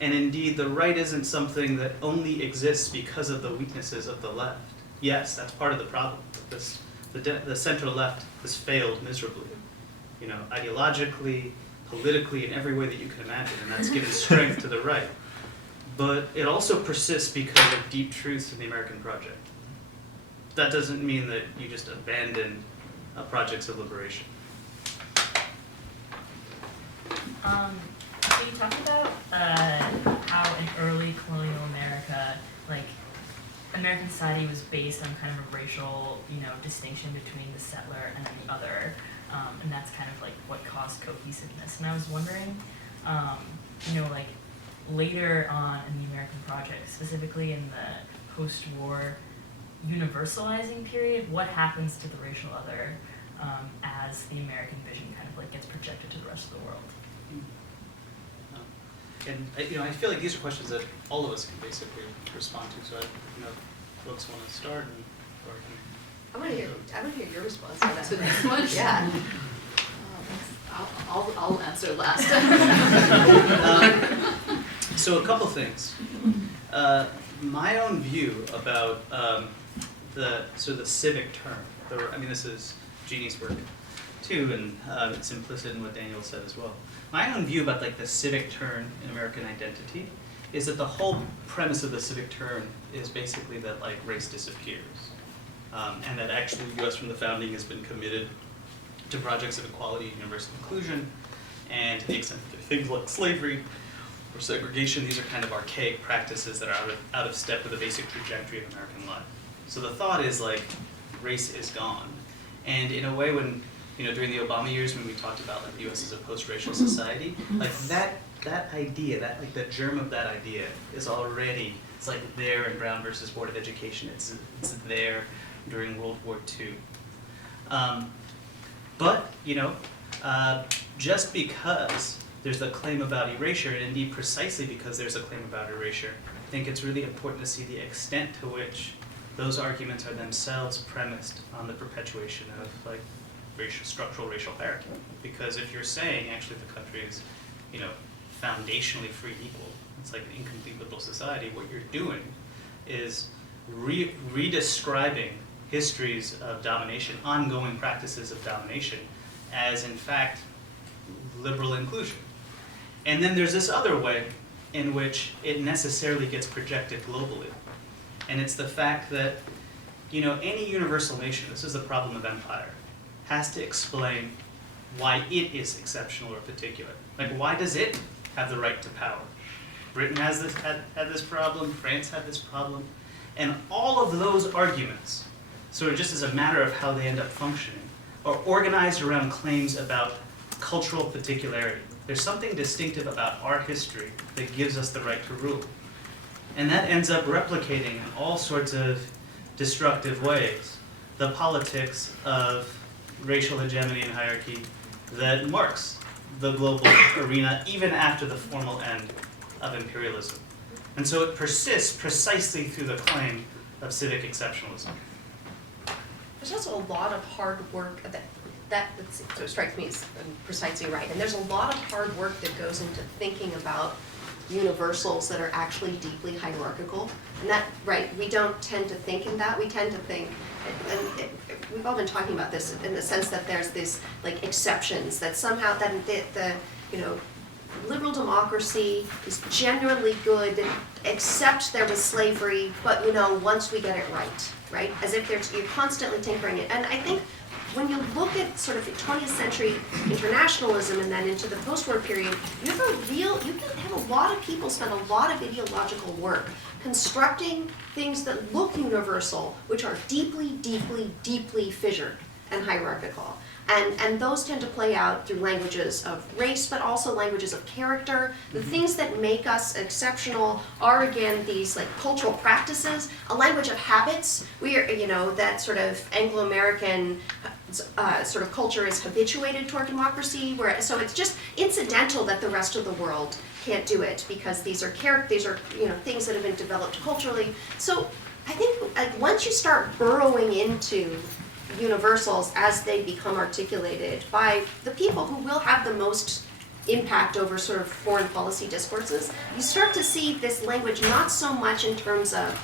And indeed, the right isn't something that only exists because of the weaknesses of the left. Yes, that's part of the problem. The center left has failed miserably, you know, ideologically, politically, in every way that you can imagine, and that's given strength to the right. But it also persists because of deep truths in the American project. That doesn't mean that you just abandon projects of liberation. So you talked about how in early colonial America, like, American society was based on kind of a racial, you know, distinction between the settler and the other, and that's kind of like what caused cohesiveness. And I was wondering, you know, like later on in the American project, specifically in the post-war universalizing period, what happens to the racial other as the American vision kind of like gets projected to the rest of the world? And you know, I feel like these are questions that all of us can basically respond to. So, you know, folks want to start, and, or I want to hear your response to that. To this one? Yeah. I'll answer last. So a couple things. My own view about the civic term. I mean, this is Jeanne's work too, and it's implicit in what Daniel said as well. My own view about like the civic turn in American identity is that the whole premise of the civic turn is basically that like race disappears, and that actually the U.S. from the founding has been committed to projects of equality and universal inclusion, and to the extent that things like slavery or segregation, these are kind of archaic practices that are out of step with the basic trajectory of American life. So the thought is like race is gone, and in a way when, you know, during the Obama years when we talked about like the U.S. as a post-racial society, like that idea, that like the germ of that idea is already, it's like there in Brown versus Board of Education. It's there during World War II. But you know, just because there's a claim about erasure, and indeed precisely because there's a claim about erasure, I think it's really important to see the extent to which those arguments are themselves premised on the perpetuation of like structural racial hierarchy. Because if you're saying actually the country is, you know, foundationally free and equal, it's like an incomplete liberal society, what you're doing is redescribing histories of domination, ongoing practices of domination, as in fact liberal inclusion. And then there's this other way in which it necessarily gets projected globally. And it's the fact that, you know, any universal nation, this is the problem of empire, has to explain why it is exceptional or particular. Like, why does it have the right to power? Britain has this, had this problem, France had this problem, and all of those arguments, sort of just as a matter of how they end up functioning, are organized around claims about cultural particularity. There's something distinctive about our history that gives us the right to rule. And that ends up replicating in all sorts of destructive ways the politics of racial hegemony and hierarchy that marks the global arena even after the formal end of imperialism. And so it persists precisely through the claim of civic exceptionalism. There's also a lot of hard work that strikes me as precisely right. And there's a lot of hard work that goes into thinking about universals that are actually deeply hierarchical. And that, right, we don't tend to think in that. We tend to think, and we've all been talking about this in the sense that there's this like exceptions that somehow that the you know, liberal democracy is generally good, except there was slavery, but you know, once we get it right? As if you're constantly tinkering it. And I think when you look at sort of the 20th century internationalism and then into the post-war period, you can have a lot of people spend a lot of ideological work constructing things that look universal, which are deeply, deeply, deeply fissured and hierarchical. And those tend to play out through languages of race, but also languages of character. The things that make us exceptional are, again, these like cultural practices, a language of habits. We are, you know, that sort of Anglo-American sort of culture is habituated toward democracy, so it's just incidental that the rest of the world can't do it because these are you know, things that have been developed culturally. So I think like, once you start burrowing into universals as they become articulated by the people who will have the most impact over sort of foreign policy discourses, you start to see this language not so much in terms of,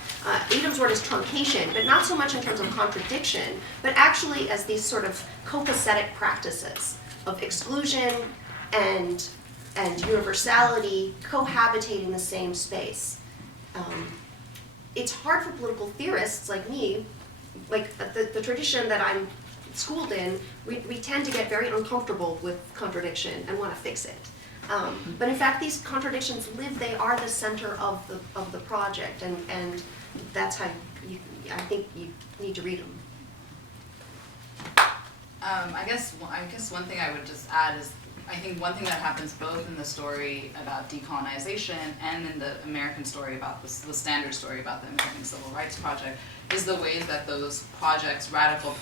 Adam's word is truncation, but not so much in terms of contradiction, but actually as these sort of copacetic practices of exclusion and universality cohabitating in the same space. It's hard for political theorists like me, like the tradition that I'm schooled in, we tend to get very uncomfortable with contradiction and want to fix it. But in fact, these contradictions live, they are the center of the project, and that's how I think you need to read them. I guess one thing I would just add is I think one thing that happens both in the story about decolonization and in the American story about the standard story about the American Civil Rights Project is the ways that those projects, radical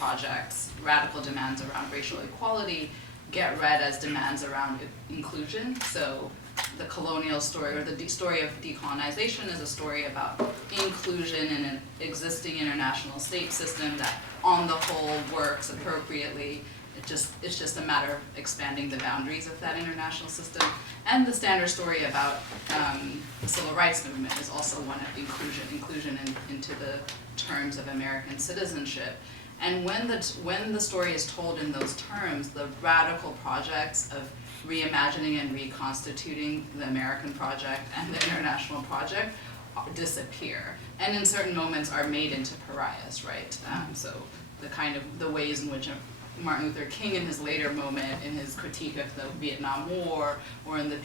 demands around racial equality get read as demands around inclusion. So the colonial story or the story of decolonization is a story about inclusion in an existing international state system that on the whole works appropriately. It's just a matter of expanding the boundaries of that international system. And the standard story about the civil rights movement is also one of inclusion into the terms of American citizenship. And when the story is told in those terms, the radical projects of reimagining and reconstituting the American project and the international project disappear, and in certain moments are made into pariahs, right? So the ways in which Martin Luther King in his later moment, in his critique of the Vietnam War, or in the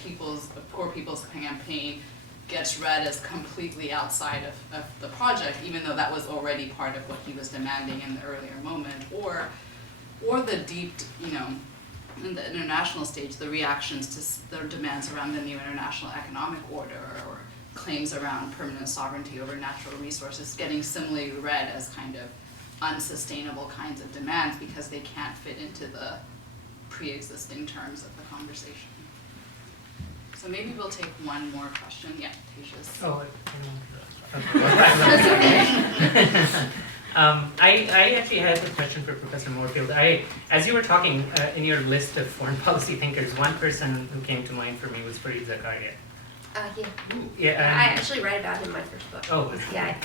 Poor People's Campaign, gets read as completely outside of the project, even though that was already part of what he was demanding in the earlier moment, or the deep, in the international stage, the reactions to the demands around the new international economic order, or claims around permanent sovereignty over natural resources, getting similarly read as kind of unsustainable kinds of demands because they can't fit into the pre-existing terms of the conversation. So maybe we'll take one more question. Yeah, Tejas. Oh, I actually had a question for Professor Morefield. As you were talking in your list of foreign policy thinkers, one person who came to mind for me was Fareed Zakaria. Yeah. I actually read about him in my first book. Oh, yeah.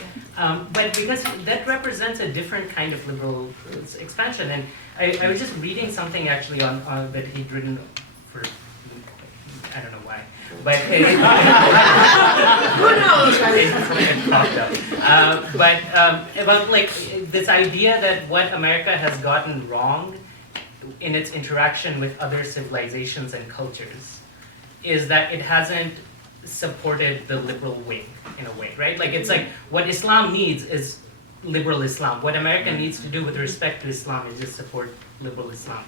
But because that represents a different kind of liberal expansion, and I was just reading something actually on that he'd written for, I don't know why, but who knows? But about like this idea that what America has gotten wrong in its interaction with other civilizations and cultures is that it hasn't supported the liberal wing in a way, right? Like it's like what Islam needs is liberal Islam. What America needs to do with respect to Islam is just support liberal Islam.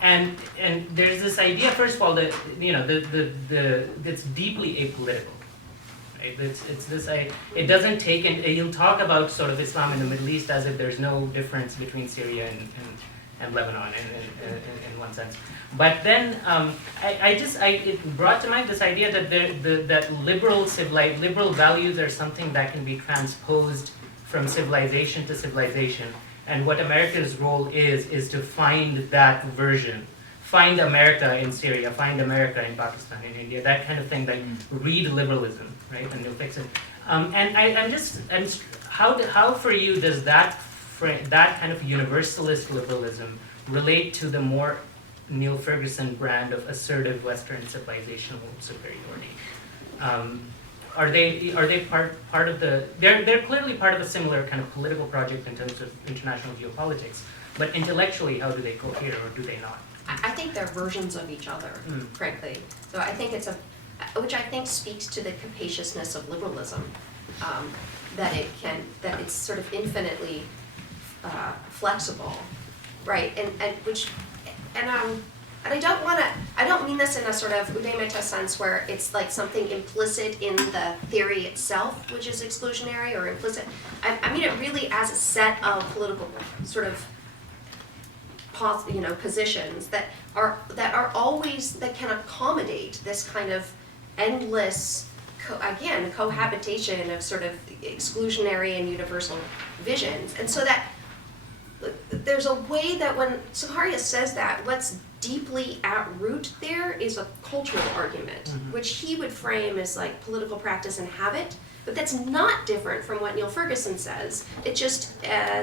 And there's this idea, first of all, that that's deeply apolitical. Right? It's this it doesn't take in. You'll talk about sort of Islam in the Middle East as if there's no difference between Syria and Lebanon in one sense. But then it brought to mind this idea that that liberal values are something that can be transposed from civilization to civilization, and what America's role is to find that version, find America in Syria, find America in Pakistan, in India, that kind of thing. Like read liberalism, right, and you'll fix it. How for you does that kind of universalist liberalism relate to the more Neil Ferguson brand of assertive Western civilizational superiority? Are they part of the? They're clearly part of a similar kind of political project in terms of international geopolitics. But intellectually, how do they cohere, or do they not? I think they're versions of each other, frankly. So I think which I think speaks to the capaciousness of liberalism, that it's sort of infinitely flexible, right? And I don't mean this in a sort of udemeta sense where it's like something implicit in the theory itself, which is exclusionary or implicit. I mean it really as a set of political sort of positions that are always, that can accommodate this kind of endless cohabitation of sort of exclusionary and universal visions. And so that there's a way that when Zacharias says that, what's deeply at root there is a cultural argument, which he would frame as like political practice and habit, but that's not different from what Neil Ferguson says. It just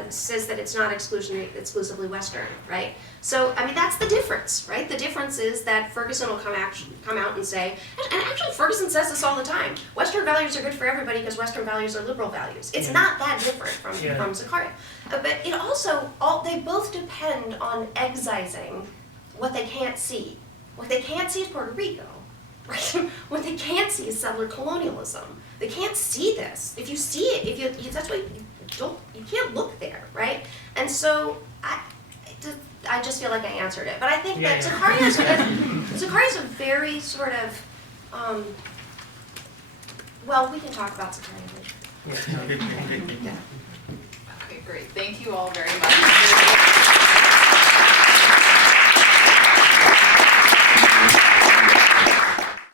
says that it's not exclusively Western, right? So, I mean, that's the difference, right? The difference is that Ferguson will come out and say, and actually Ferguson says this all the time, Western values are good for everybody because Western values are liberal values. It's not that different from Zacharias. But it also, they both depend on excising what they can't see. What they can't see is Puerto Rico, right? What they can't see is settler colonialism. They can't see this. If you see it, that's why you can't look there, right? And so I just feel like I answered it, but I think that Zacharias is a very sort of well, we can talk about Zacharias later. Okay, great. Thank you all very much.